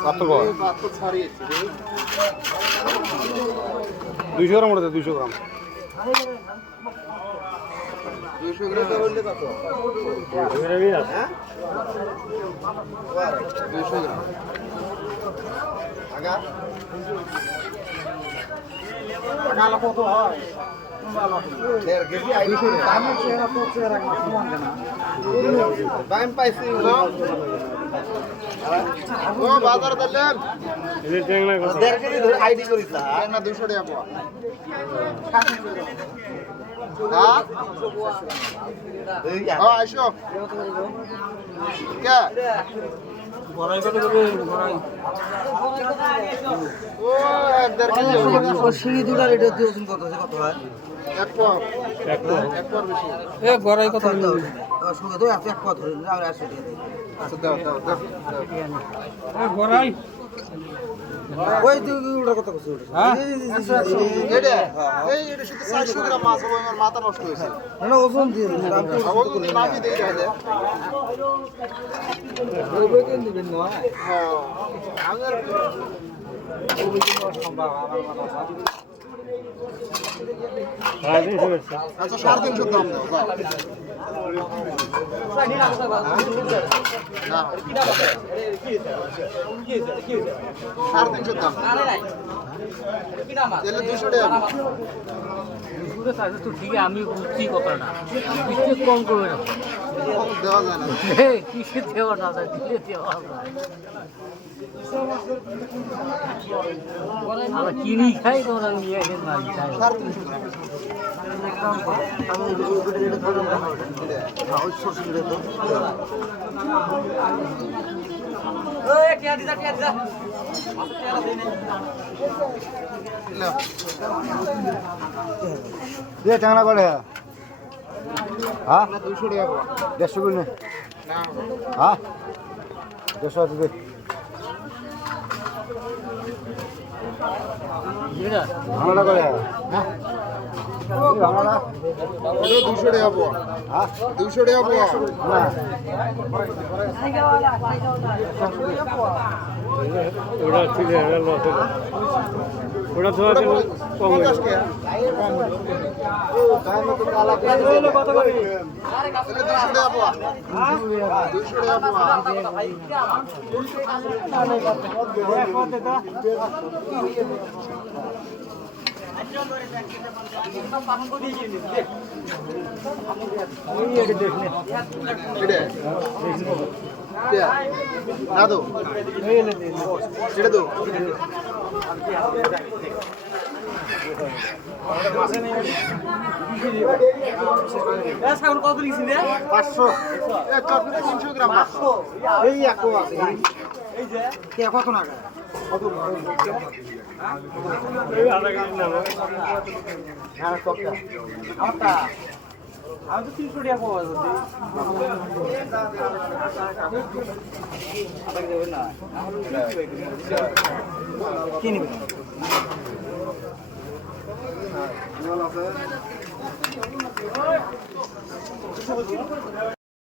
কত গো 200 গ্রাম ওটা 200 গ্রাম 200 গ্রাম হলে কত 200 গ্রাম আগা আগালা কত হয় দাম পাইছি ও বাজার দিলেন দেড় কেজি ধরে আইডি করিস না 200 টাকা পাওয়া হ্যাঁ ও আইসো কে বড়াই কত করে বড়াই ও এক দেড় কেজি ও সিঁড়ি দুটা রেটে ওজন কত আছে কত হয় এক পর বেশি এ বড়াই কত সঙ্গে তো এক পর ধরে নিলে আমরা 100 টাকা দিই আচ্ছা দাও এ বড়াই ওই দুটা কত কষ্ট হ্যাঁ এটা এই এটা শুধু 400 গ্রাম মাছ হবে আমার মাথা নষ্ট হয়েছে না ওজন দিয়ে দাম তো ওজন নামি দেই তাহলে ওই বই কেন দিবেন না হ্যাঁ আমার ওই দিন সম্ভব আমার মাথা আচ্ছা 350 দাম দাও না 350 দাম তাহলে 200 টাকা তো ঠিক আমি বুঝছি কথাটা বিশেষ কম করবে না কম দেওয়া যায় না কিসে দেওয়া না যায় দিলে দেওয়া যায় আমরা কিনি খাই তোমরা নিয়ে এসে মারি খাই 350 টাকা আমি এটা ধরে না এটা ওই শ্বশুর রে তো ওই টিয়া দিদা দে টাংলা করে হ্যাঁ 200 টাকা পাওয়া 150 করে না হ্যাঁ 150 আছে দে টাংলা করে হ্যাঁ টাংলা ওটা 200 টাকা পাওয়া হ্যাঁ 200 টাকা পাওয়া না ওটা ঠিক আছে ওটা তো কম হয়ে কত করে 200 টাকা পাওয়া 200 টাকা পাওয়া না দো সেটা দো কত লিখছি 500 300 গ্রাম 500 এই এক আছে এই যে কত টাকা কত হ্যাঁ কত আটা আমি তো 300 টাকা পাওয়া যাচ্ছে কি নিবেন